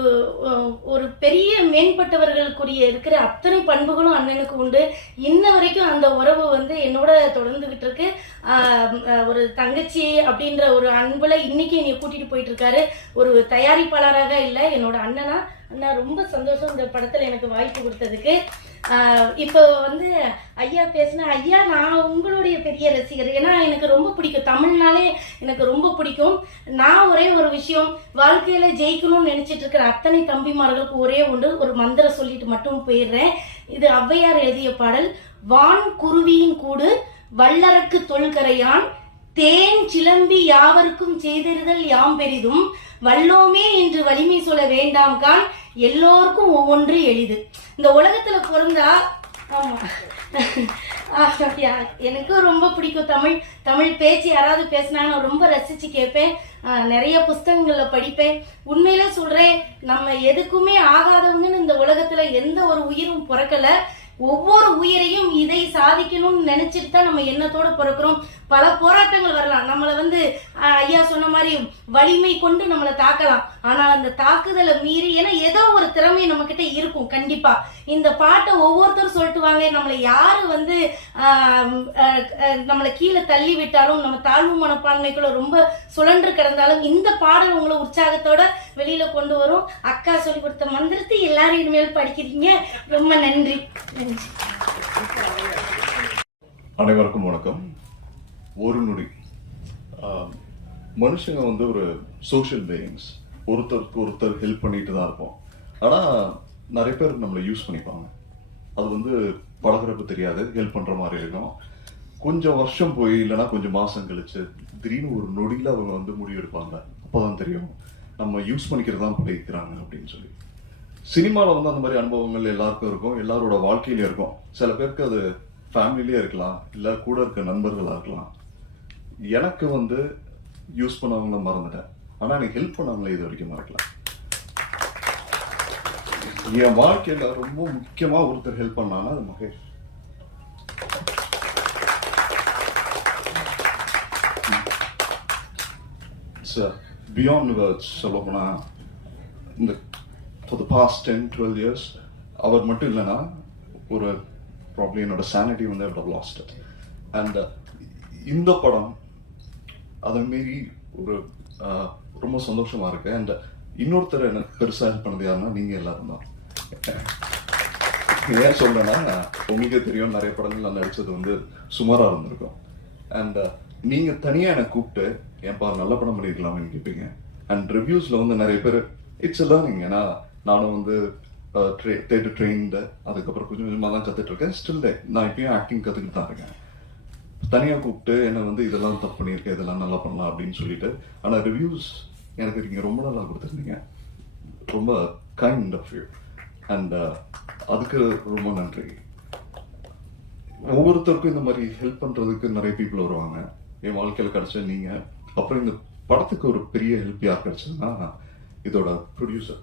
ஒரு பெரிய மேம்பட்டவர்களுக்குரிய இருக்கிற அத்தனை பண்புகளும் அண்ணனுக்கு உண்டு. இன்ன வரைக்கும் அந்த உறவு வந்து என்னோட தொடர்ந்துகிட்டு இருக்கு. ஒரு தங்கச்சி அப்படின்ற ஒரு அன்புல இன்னைக்கு என்னை கூட்டிட்டு போயிட்டு இருக்காரு. ஒரு தயாரிப்பாளராக இல்லை, என்னோட அண்ணனா. அண்ணா ரொம்ப சந்தோஷம் இந்த படத்துல எனக்கு வாய்ப்பு கொடுத்ததுக்கு. இப்போ வந்து ஐயா பேசின ஐயா, நான் உங்களுடைய பெரிய ரசிகர். ஏன்னா எனக்கு ரொம்ப பிடிக்கும், தமிழ்னாலே எனக்கு ரொம்ப பிடிக்கும். நான் ஒரே ஒரு விஷயம், வாழ்க்கையில ஜெயிக்கணும்னு நினைச்சிட்டு இருக்கிற அத்தனை தம்பிமார்களுக்கு ஒரே ஒன்று, ஒரு மந்திரம் சொல்லிட்டு மட்டும் போயிடுறேன். இது ஔவையார் எழுதிய பாடல். வான் குருவியின் கூடு வல்லரக்கு தொல்கரையான் தேன் சிலம்பி யாவருக்கும் செய்தறிதல் யாம் பெரிதும் வல்லோமே என்று வலிமை சொல்ல வேண்டாம் கான் எல்லோருக்கும் ஒவ்வொன்று எளிது. இந்த உலகத்துல பிறந்தா எனக்கும் ரொம்ப பிடிக்கும் தமிழ் பேச்சு. யாராவது பேசினா நான் ரொம்ப ரசிச்சு கேட்பேன். நிறைய புஸ்தகங்கள்ல படிப்பேன். உண்மையில சொல்றேன், நம்ம எதுக்குமே ஆகாதவங்கன்னு இந்த உலகத்துல எந்த ஒரு உயிரும் பிறக்கல. ஒவ்வொரு உயிரையும் இதை சாதிக்கணும்னு நினைச்சிட்டு தான் நம்ம எண்ணத்தோட பிறக்கிறோம். பல போராட்டங்கள் வரலாம், நம்மளை வந்து ஐயா சொன்ன மாதிரி வலிமை கொண்டு நம்மளை தாக்கலாம். ஆனா அந்த தாக்குதலை மீறி, ஏன்னா ஏதோ ஒரு திறமை நம்ம கிட்ட இருக்கும் கண்டிப்பா. இந்த பாட்டை ஒவ்வொருத்தரும் சொல்லிட்டு வாங்க, நம்மளை யாரு வந்து நம்மளை கீழே தள்ளி விட்டாலும், நம்ம தாழ்வு மனப்பான்மைக்குள்ள ரொம்ப சுழன்று கிடந்தாலும் இந்த பாடல் உங்களை உற்சாகத்தோட வெளியில கொண்டு வரும். அக்கா சொல்லி கொடுத்த மந்திரத்தை எல்லாரும் இனிமேல் படிக்கிறீங்க. ரொம்ப நன்றி. அனைவருக்கும் வணக்கம். ஒரு நொடி. மனுஷங்க வந்து ஒரு சோஷியல் பீயிங்ஸ், ஒருத்தருக்கு ஒருத்தர் ஹெல்ப் பண்ணிட்டு தான் இருப்போம். ஆனா நிறைய பேர் நம்மளை யூஸ் பண்ணிப்பாங்க. அது வந்து பழகிறப்ப தெரியாது, ஹெல்ப் பண்ற மாதிரி இருக்கும். கொஞ்சம் வருஷம் போய் இல்லைன்னா கொஞ்சம் மாசம் கழிச்சு திடீர்னு ஒரு நொடியில அவங்க வந்து முடிவெடுப்பாங்க. அப்பதான் தெரியும் நம்ம யூஸ் பண்ணிக்கிறது தான் பழகிக்கிறாங்க அப்படின்னு சொல்லி. சினிமாவில் வந்து அந்த மாதிரி அனுபவங்கள் எல்லாருக்கும் இருக்கும், எல்லாரோட வாழ்க்கையிலே இருக்கும். சில பேருக்கு அது ஃபேமிலிலே இருக்கலாம், இல்லை கூட இருக்க நண்பர்களாக இருக்கலாம். எனக்கு வந்து யூஸ் பண்ணவங்கள மறந்துட்டேன், ஆனால் எனக்கு ஹெல்ப் பண்ணவங்களே இது வரைக்கும் மறக்கல. என் வாழ்க்கையில் ரொம்ப முக்கியமாக ஒருத்தர் ஹெல்ப் பண்ணாங்கன்னா அது மகேஷ். பியாண்ட் வேர்ட்ஸ் சொல்ல போனா, இந்த for the past 10-12 years அவர் மட்டும் இல்லைன்னா ஒரு ப்ராப்ளம் என்னோட சானிட்டி வந்து I would have lost it. And இந்த படம் அதை மீறி ஒரு ரொம்ப சந்தோஷமா இருக்கு. அண்ட் இன்னொருத்தர் எனக்கு பெருசாக ஹெல்ப் பண்ணது யாருன்னா நீங்க எல்லாரும் தான். ஏன் சொல்றேன்னா, உங்களுக்கே தெரியும் நிறைய படங்கள் நான் நடிச்சது வந்து சுமாரா இருந்திருக்கும். அண்ட் நீங்க தனியா எனக்கு கூப்பிட்டு ஏன்பா நல்ல படம் பண்ணிருக்கலாம்னு கேட்பீங்க. அண்ட் ரிவ்யூஸ்ல வந்து நிறைய பேர் இட்ஸ் லேர்னிங். ஏன்னா நானும் வந்து தேட்டர் ட்ரெயின்டு, அதுக்கப்புறம் கொஞ்சம் கொஞ்சமாக தான் கற்றுட்டு இருக்கேன். ஸ்டில் நான் இப்பயும் ஆக்டிங் கற்றுக்கிட்டு தான் இருக்கேன். தனியாக கூப்பிட்டு என்னை வந்து இதெல்லாம் தப்பு பண்ணியிருக்கேன், இதெல்லாம் நல்லா பண்ணலாம் அப்படின்னு சொல்லிட்டு. ஆனால் ரிவ்யூஸ் எனக்கு நீங்கள் ரொம்ப நல்லா கொடுத்துருந்தீங்க. ரொம்ப கைண்ட் ஆஃப் யூ. அண்ட் அதுக்கு ரொம்ப நன்றி. ஒவ்வொருத்தருக்கும் இந்த மாதிரி ஹெல்ப் பண்ணுறதுக்கு நிறைய பீப்புள் வருவாங்க. என் வாழ்க்கையில் கிடைச்ச நீங்கள். அப்புறம் இந்த படத்துக்கு ஒரு பெரிய ஹெல்ப் யார் கிடைச்சதுன்னா இதோட ப்ரொடியூசர்.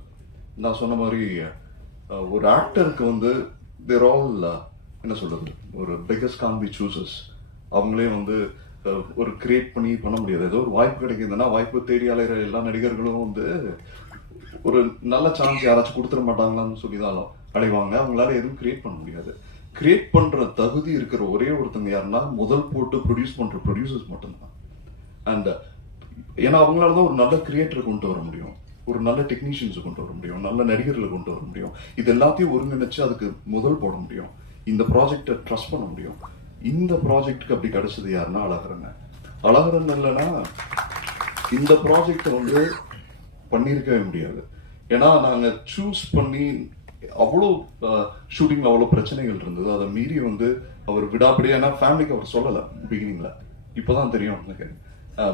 நான் சொன்ன மாதிரி ஒரு ஆக்டருக்கு வந்து தேர் ஆல் என்ன சொல்றது, ஒரு பிக்கஸ்ட் கான் பி சூசஸ். அவங்களே வந்து ஒரு கிரியேட் பண்ண முடியாது. ஏதோ ஒரு வாய்ப்பு கிடைக்குதுன்னா வாய்ப்பு தேடி அலைகிற எல்லா நடிகர்களும் வந்து ஒரு நல்ல சான்ஸ் யாராச்சும் கொடுத்துட மாட்டாங்களான்னு சொல்லிதான் அடைவாங்க. அவங்களால எதுவும் கிரியேட் பண்ண முடியாது. கிரியேட் பண்ற தகுதி இருக்கிற ஒரே ஒருத்தங்க யாருன்னா முதல் போட்டு ப்ரொடியூஸ் பண்ற ப்ரொடியூசர்ஸ் மட்டும்தான். அண்ட் ஏன்னா அவங்களால தான் ஒரு நல்ல கிரியேட்டரை கொண்டு வர முடியும், ஒரு நல்ல டெக்னீஷியன்ஸை கொண்டு வர முடியும், நல்ல நடிகர்களை கொண்டு வர முடியும். இது எல்லாத்தையும் ஒருங்கிணைச்சு அதுக்கு முதல் போட முடியும், இந்த ப்ராஜெக்டை ட்ரஸ்ட் பண்ண முடியும். இந்த ப்ராஜெக்டுக்கு அப்படி கிடைச்சது யாருன்னா அழகரன். அழகரன் இல்லைன்னா இந்த ப்ராஜெக்டை வந்து பண்ணியிருக்கவே முடியாது. ஏன்னா நாங்கள் சூஸ் பண்ணி அவ்வளோ ஷூட்டிங்ல அவ்வளோ பிரச்சனைகள் இருந்தது. அதை மீறி வந்து அவர் விடாப்படியா, ஏன்னா ஃபேமிலிக்கு அவர் சொல்லலை பிகினிங்ல. இப்போதான் தெரியும் எனக்கு.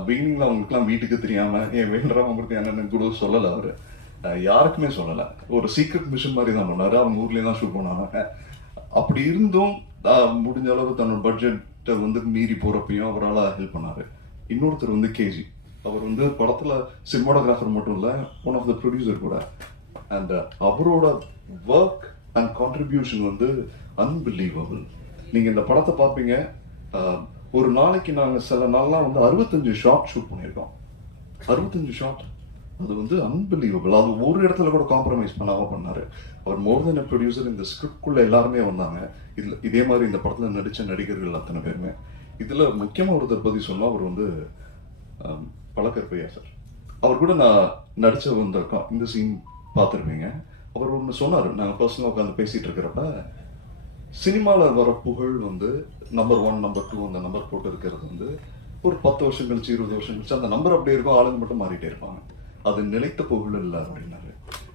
பிகினிங்ல அவங்களுக்குலாம் வீட்டுக்கு தெரியாம என் வேண்டவங்களுக்கு என்னன்னு கூட சொல்லலை. அவரு யாருக்குமே சொல்லலை. ஒரு சீக்ரெட் மிஷன் மாதிரி தான் பண்ணாரு. அவங்க ஊர்லயே தான் ஷூட் பண்ணாங்க. அப்படி இருந்தும் முடிஞ்ச அளவு தன்னோட பட்ஜெட்டை வந்து மீறி போறப்பையும் அவரால் ஹெல்ப் பண்ணாரு. இன்னொருத்தர் வந்து கேஜி. அவர் வந்து படத்துல சினிமாட்டோகிராஃபர் மட்டும் இல்ல, ஒன் ஆஃப் த ப்ரொடியூசர் கூட. அண்ட் அவரோட ஒர்க் அண்ட் கான்ட்ரிபியூஷன் வந்து அன்பிலீவபிள். நீங்க இந்த படத்தை பார்ப்பீங்க. ஒரு நாளைக்கு நாங்க சில நாள்லாம் வந்து 65 ஷாட் ஷூட் பண்ணியிருக்கோம். 65 ஷாட், அது வந்து அன்பிலீவபிள். அது ஒரு இடத்துல கூட காம்ப்ரமைஸ் பண்ணாம பண்ணாரு. அவர் மோர் தென் a ப்ரொடியூசர். இந்த ஸ்கிரிப்ட்குள்ள எல்லாருமே வந்தாங்க. இதுல இதே மாதிரி இந்த படத்துல நடிச்ச நடிகர்கள் அத்தனை பேருமே. இதுல முக்கியமா ஒருத்தர் பத்தி சொன்னா அவர் வந்து பழக்கற்பையா சார். அவர் கூட நான் நடிச்ச வந்திருக்கோம். இந்த சீன் பார்த்துருப்பீங்க. அவர் ஒன்று சொன்னார். நாங்கள் பர்சனலாக உட்காந்து பேசிட்டு இருக்கிறப்ப, சினிமாவில் வர புகழ் வந்து நம்பர் 1 நம்பர் 2 அந்த நம்பர் போட்டு இருக்கிறது வந்து ஒரு 10 வருஷம் கழிச்சு 20 வருஷம் கழிச்சு அந்த நம்பர் அப்படியே இருக்கும். ஆளுங்க மட்டும் மாறிட்டே இருப்பாங்க. அது நிலைத்த புகழ் இல்லை அப்படின்னாரு.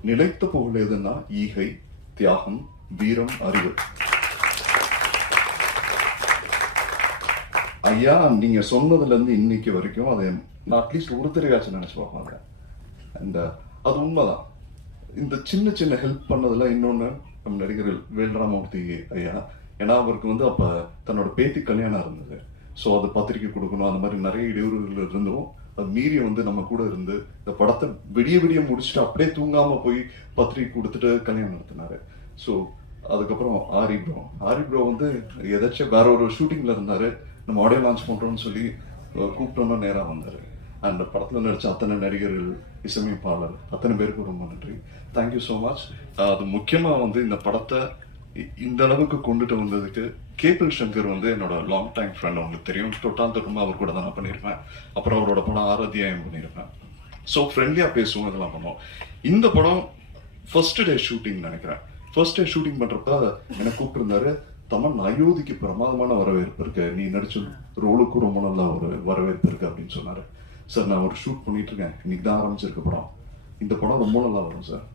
நிலைத்த புகழ் எதுன்னா ஈகை, தியாகம், வீரம், அறிவு. ஐயா நீங்க சொன்னதுல இருந்து இன்னைக்கு வரைக்கும் அதை நான் அட்லீஸ்ட் ஒருத்தரையாச்சும் நினைச்சு பார்ப்பாங்க. அண்ட் அது உண்மைதான். இந்த சின்ன சின்ன ஹெல்ப் பண்ணதுல இன்னொன்னு நம்ம நடிகர் வேல்ராமூர்த்தி ஐயா. ஏன்னா அவருக்கு வந்து அப்ப தன்னோட பேத்தி கல்யாணம் இருந்தது. ஸோ அது பத்திரிக்கை கொடுக்கணும், அந்த மாதிரி நிறைய இடையூறுகள் இருந்தும் அது மீறி வந்து நம்ம கூட இருந்து இந்த படத்தை விடிய முடிச்சுட்டு அப்படியே தூங்காம போய் பத்திரிக்கை கொடுத்துட்டு கல்யாணம் நடத்தினாரு. ஸோ அதுக்கப்புறம் ஆரி ப்ரோ வந்து எதாச்சும் வேற ஒரு ஷூட்டிங்ல இருந்தாரு. நம்ம ஆடியோ லான்ச் பண்றோம்னு சொல்லி கூப்பிட்டோம்னா நேரா வந்தாரு. அந்த படத்துல நடிச்ச அத்தனை நடிகர்கள், இசையமைப்பாளர் அத்தனை பேருக்கு ரொம்ப நன்றி. Thank you so much. அது முக்கியமா வந்து இந்த படத்தை இந்த அளவுக்கு கொண்டுட்டு வந்ததுக்கு கேபிள் சங்கர் வந்து என்னோட லாங் டைம் ஃப்ரெண்ட். அவங்களுக்கு தெரியும். தொட்டாந்தொட்டமா அவர் கூட தான் நான் பண்ணியிருப்பேன். அப்புறம் அவரோட படம் 6 அத்தியாயம் பண்ணியிருப்பேன். ஸோ ஃப்ரெண்ட்லியா பேசுவோம், இதெல்லாம் பண்ணுவோம். இந்த படம் ஃபர்ஸ்ட் டே ஷூட்டிங் நினைக்கிறேன். ஃபர்ஸ்ட் டே ஷூட்டிங் பண்றப்ப என்னை கூப்பிட்டுருந்தாரு. தமன், அயோத்திக்கு பிரமாதமான வரவேற்பு இருக்கு, நீ நடிச்ச ரோலுக்கும் ரொம்ப நல்ல ஒரு வரவேற்பு இருக்கு அப்படின்னு சொன்னாரு. சார் நான் ஒரு ஷூட் பண்ணிட்டு இருக்கேன், இன்னைக்கு தான் ஆரம்பிச்சிருக்க படம். இந்த படம் ரொம்ப நல்லா வரும் சார்,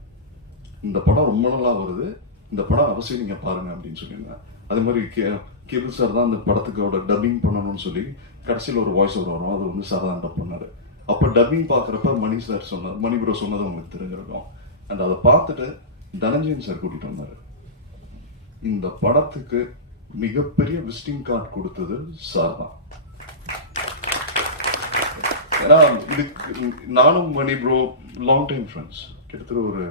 இந்த படம் ரொம்ப நல்லா வருது, இந்த படம் அவசியம் நீங்க பாருங்க அப்படின்னு சொல்லியிருந்தேன். அதே மாதிரி கேபிள் சார் தான் அந்த படத்துக்கோட டப்பிங் பண்ணணும்னு சொல்லி கடைசியில் ஒரு வாய்ஸ் ஓவர் வரும், அது வந்து சார் தான் டப் பண்ணாரு. அப்போ டப்பிங் பார்க்குறப்ப மணி சார் சொன்னார், மணி ப்ரோ சொன்னது உங்களுக்கு தெரிஞ்சிருக்கும். அண்ட் அதை பார்த்துட்டு தனஞ்சயன் சார் கூட்டிட்டு வந்தாரு. இந்த படத்துக்கு மிகப்பெரிய விசிட்டிங் கார்டு கொடுத்தது சார் தான். ஏன்னா இதுக்கு நானும் மணி ப்ரோ லாங் டைம் ஃப்ரெண்ட்ஸ். கிட்டத்தட்ட ஒரு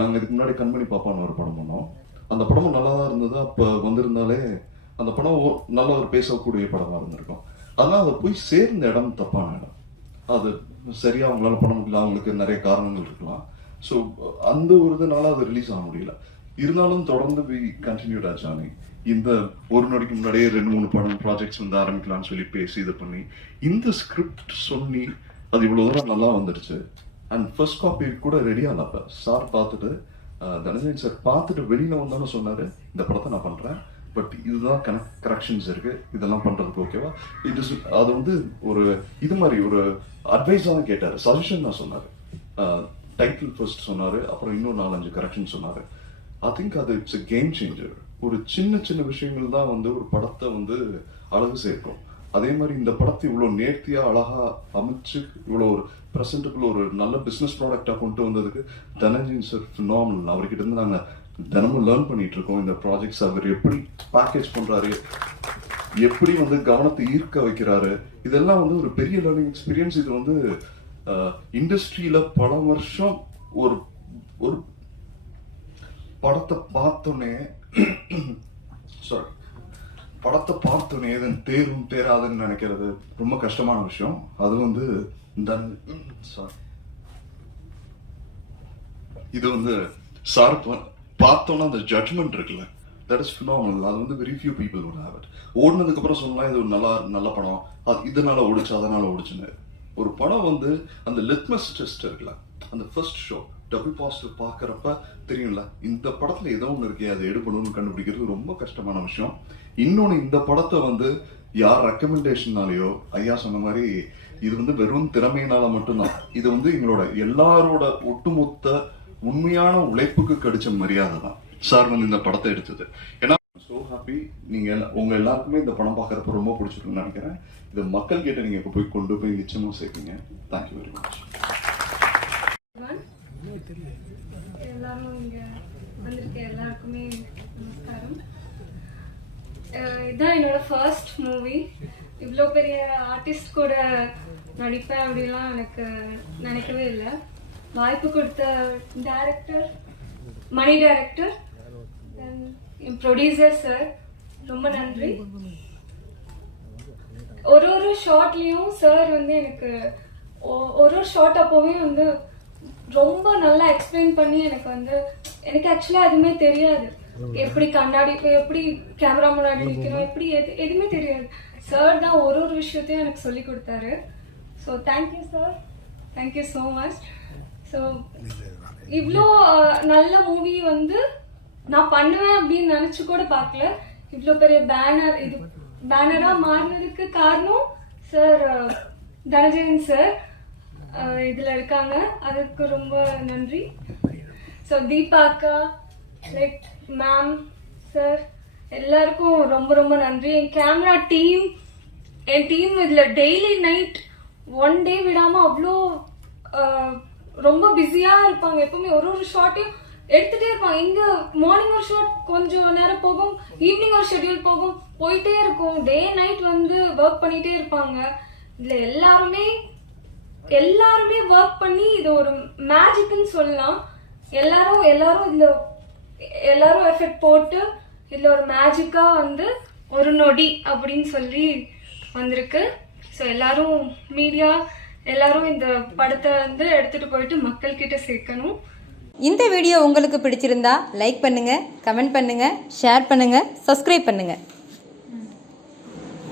நாங்கள் இதுக்கு முன்னாடி கண்மணி பாப்பான்னு ஒரு படம் பண்ணோம். அந்த படமும் நல்லா தான் இருந்தது. அப்போ வந்திருந்தாலே அந்த படம் நல்ல ஒரு பேசக்கூடிய படமாக இருந்திருக்கும். அதனால் அதை போய் சேர்ந்த இடம் தப்பான இடம். அது சரியா அவங்களால பண்ண முடியல, அவங்களுக்கு நிறைய காரணங்கள் இருக்கலாம். ஸோ அந்த ஒரு இதனால அது ரிலீஸ் ஆக முடியல. இருந்தாலும் தொடர்ந்து வி கண்டினியூட் ஆச்சானே. இந்த ஒரு நொடிக்கு முன்னாடியே 2-3 படம் ப்ராஜெக்ட்ஸ் வந்து ஆரம்பிக்கலாம்னு சொல்லி பேசி இது பண்ணி இந்த ஸ்கிரிப்ட் சொல்லி அது இவ்வளோ தூரம் நல்லா வந்துடுச்சு. அண்ட் ஃபர்ஸ்ட் காப்பி கூட ரெடியாக அப்போ சார் பார்த்துட்டு, தனஞ்சயன் சார் பார்த்துட்டு வெளியில் வந்தாலும் சொன்னார், இந்த படத்தை நான் பண்ணுறேன், பட் இதுதான் கரெக்ஷன்ஸ் இருக்குது, இதெல்லாம் பண்ணுறதுக்கு ஓகேவா? அது வந்து ஒரு இது மாதிரி ஒரு அட்வைஸாக தான் கேட்டார், சஜஷன் தான் சொன்னார். டைட்டில் ஃபர்ஸ்ட் சொன்னார், அப்புறம் இன்னும் 4-5 கரெக்ஷன் சொன்னார். ஐ திங்க் அது இட்ஸ் எ கேம் சேஞ்சர். ஒரு சின்ன சின்ன விஷயங்கள் தான் வந்து ஒரு படத்தை வந்து அழகு சேர்க்கும். அதே மாதிரி இந்த படத்தை இவ்வளோ நேர்த்தியாக அழகாக அமைச்சு இவ்வளோ ஒரு ப்ரெசென்டபிள் ஒரு நல்ல பிஸ்னஸ் ப்ராடக்டாக கொண்டு வந்ததுக்கு தனஞ்சயன் சார் ஃபினாமினல். அவர்கிட்ட இருந்து நாங்கள் தினமும் லேர்ன் பண்ணிட்டு இருக்கோம் இந்த ப்ராஜெக்ட்ஸ். அவர் எப்படி பேக்கேஜ் பண்ணுறாரு, எப்படி வந்து கவனத்தை ஈர்க்க வைக்கிறாரு, இதெல்லாம் வந்து ஒரு பெரிய லேர்னிங் எக்ஸ்பீரியன்ஸ். இது வந்து இண்டஸ்ட்ரியில பல வருஷம் ஒரு ஒரு படத்தை பார்த்தோன்னே சாரி படத்தை பார்த்தோன்னே இதன் தேரும் தேராதுன்னு நினைக்கிறது ரொம்ப கஷ்டமான விஷயம். அது வந்து சாரி இது வந்து சார் பார்த்தோன்னா அந்த ஜட்மெண்ட் இருக்குல்ல, தட் இஸ் ஃபினாமினல். அது வந்து very few people would have it. ஓடுனதுக்கு அப்புறம் சொல்லலாம் இது ஒரு நல்ல படம், அது இதனால ஓடிச்சு அதனால ஓடிச்சுன்னு. ஒரு படம் வந்து அந்த லிட்மஸ் டெஸ்ட் இருக்குல்ல, அந்த ஃபர்ஸ்ட் ஷோ டபுள் பாசிட்டிவ் பார்க்குறப்ப தெரியும்ல, இந்த படத்துல ஏதோ ஒன்று இருக்கே, அதை எடுக்கணும்னு கண்டுபிடிக்கிறது ரொம்ப கஷ்டமான விஷயம். இன்னொன்று, இந்த படத்தை வந்து யார் ரெக்கமெண்டேஷனாலேயோ, ஐயா சொன்ன மாதிரி இது வந்து வெறும் திறமையினால மட்டும்தான், இது வந்து எங்களோட எல்லாரோட ஒட்டுமொத்த உண்மையான உழைப்புக்கு கிடைச்ச மரியாதை தான் சார் வந்து இந்த படத்தை எடுத்தது. ஏன்னா ஸோ ஹாப்பி, நீங்க உங்க எல்லாருக்குமே இந்த படம் பார்க்கறப்ப ரொம்ப பிடிச்சிருக்குன்னு நினைக்கிறேன். இது மக்கள் கிட்ட நீங்க இப்போ போய் கொண்டு போய் நிச்சயமா சேர்ப்பீங்க. Thank you very much. எல்லாரும் இங்க வந்திருக்க எல்லாருக்குமே நமஸ்காரம். இதுதான் என்னோட ஃபர்ஸ்ட் மூவி. இவ்வளோ பெரிய ஆர்டிஸ்ட் கூட நடிப்பேன் அப்படிலாம் எனக்கு நினைக்கவே இல்லை. வாய்ப்பு கொடுத்த டைரக்டர், மணி டைரக்டர், ப்ரொடியூசர் சார், ரொம்ப நன்றி. ஒரு ஒரு ஷார்ட்லயும் சார் வந்து எனக்கு ஒரு ஷார்ட் அப்போவே வந்து ரொம்ப நல்லா எக்ஸ்பிளைன் பண்ணி எனக்கு ஆக்சுவலா எதுவுமே தெரியாது. எப்படி கண்ணாடி எப்படி கேமரா முன்னாடி நிற்கணும் எப்படி எதுவுமே தெரியாது. சார் தான் ஒரு ஒரு விஷயத்தையும் எனக்கு சொல்லி கொடுத்தாரு. So thank you sir, thank you so much. So இவ்வளோ நல்ல மூவி வந்து நான் பண்ணுவேன் அப்படின்னு நினச்சி கூட பார்க்கல. இவ்வளோ பெரிய இது பேனராக மாறினதுக்கு காரணம் சார் தனஞ்சயன் சார் இதில் இருக்காங்க. அதுக்கு ரொம்ப நன்றி. ஸோ தீபா அக்கா, லைக் மேம், சார் எல்லாருக்கும் ரொம்ப ரொம்ப நன்றி. என் கேமரா டீம், என் டீம் இதில் டெய்லி நைட் ஒன் டே விடாமல் அவ்வளோ ரொம்ப பிஸியாக இருப்பாங்க. எப்பவுமே ஒரு ஒரு ஷார்ட்டையும் எடுத்துகிட்டே இருப்பாங்க. இங்கே மார்னிங் ஒரு ஷார்ட் கொஞ்சம் நேரம் போகும், ஈவினிங் ஒரு ஷெட்யூல் போகும், போயிட்டே இருக்கும். டே நைட் வந்து ஒர்க் பண்ணிகிட்டே இருப்பாங்க. இதில் எல்லாருமே ஒர்க் பண்ணி இது ஒரு மேஜிக்னு சொல்லலாம். எல்லாரும் இதில் எல்லாரும் எஃபெக்ட் போட்டு இதில் ஒரு மேஜிக்காக வந்து ஒரு நொடி அப்படின்னு சொல்லி வந்திருக்கு. ஸோ எல்லாரும் மீடியா எல்லாரும் இந்த படத்தை வந்து எடுத்துட்டு போயிட்டு மக்கள் கிட்ட சேர்க்கணும். இந்த வீடியோ உங்களுக்கு பிடிச்சிருந்தா லைக் பண்ணுங்க, கமெண்ட் பண்ணுங்க, ஷேர் பண்ணுங்க, சப்ஸ்கிரைப் பண்ணுங்க.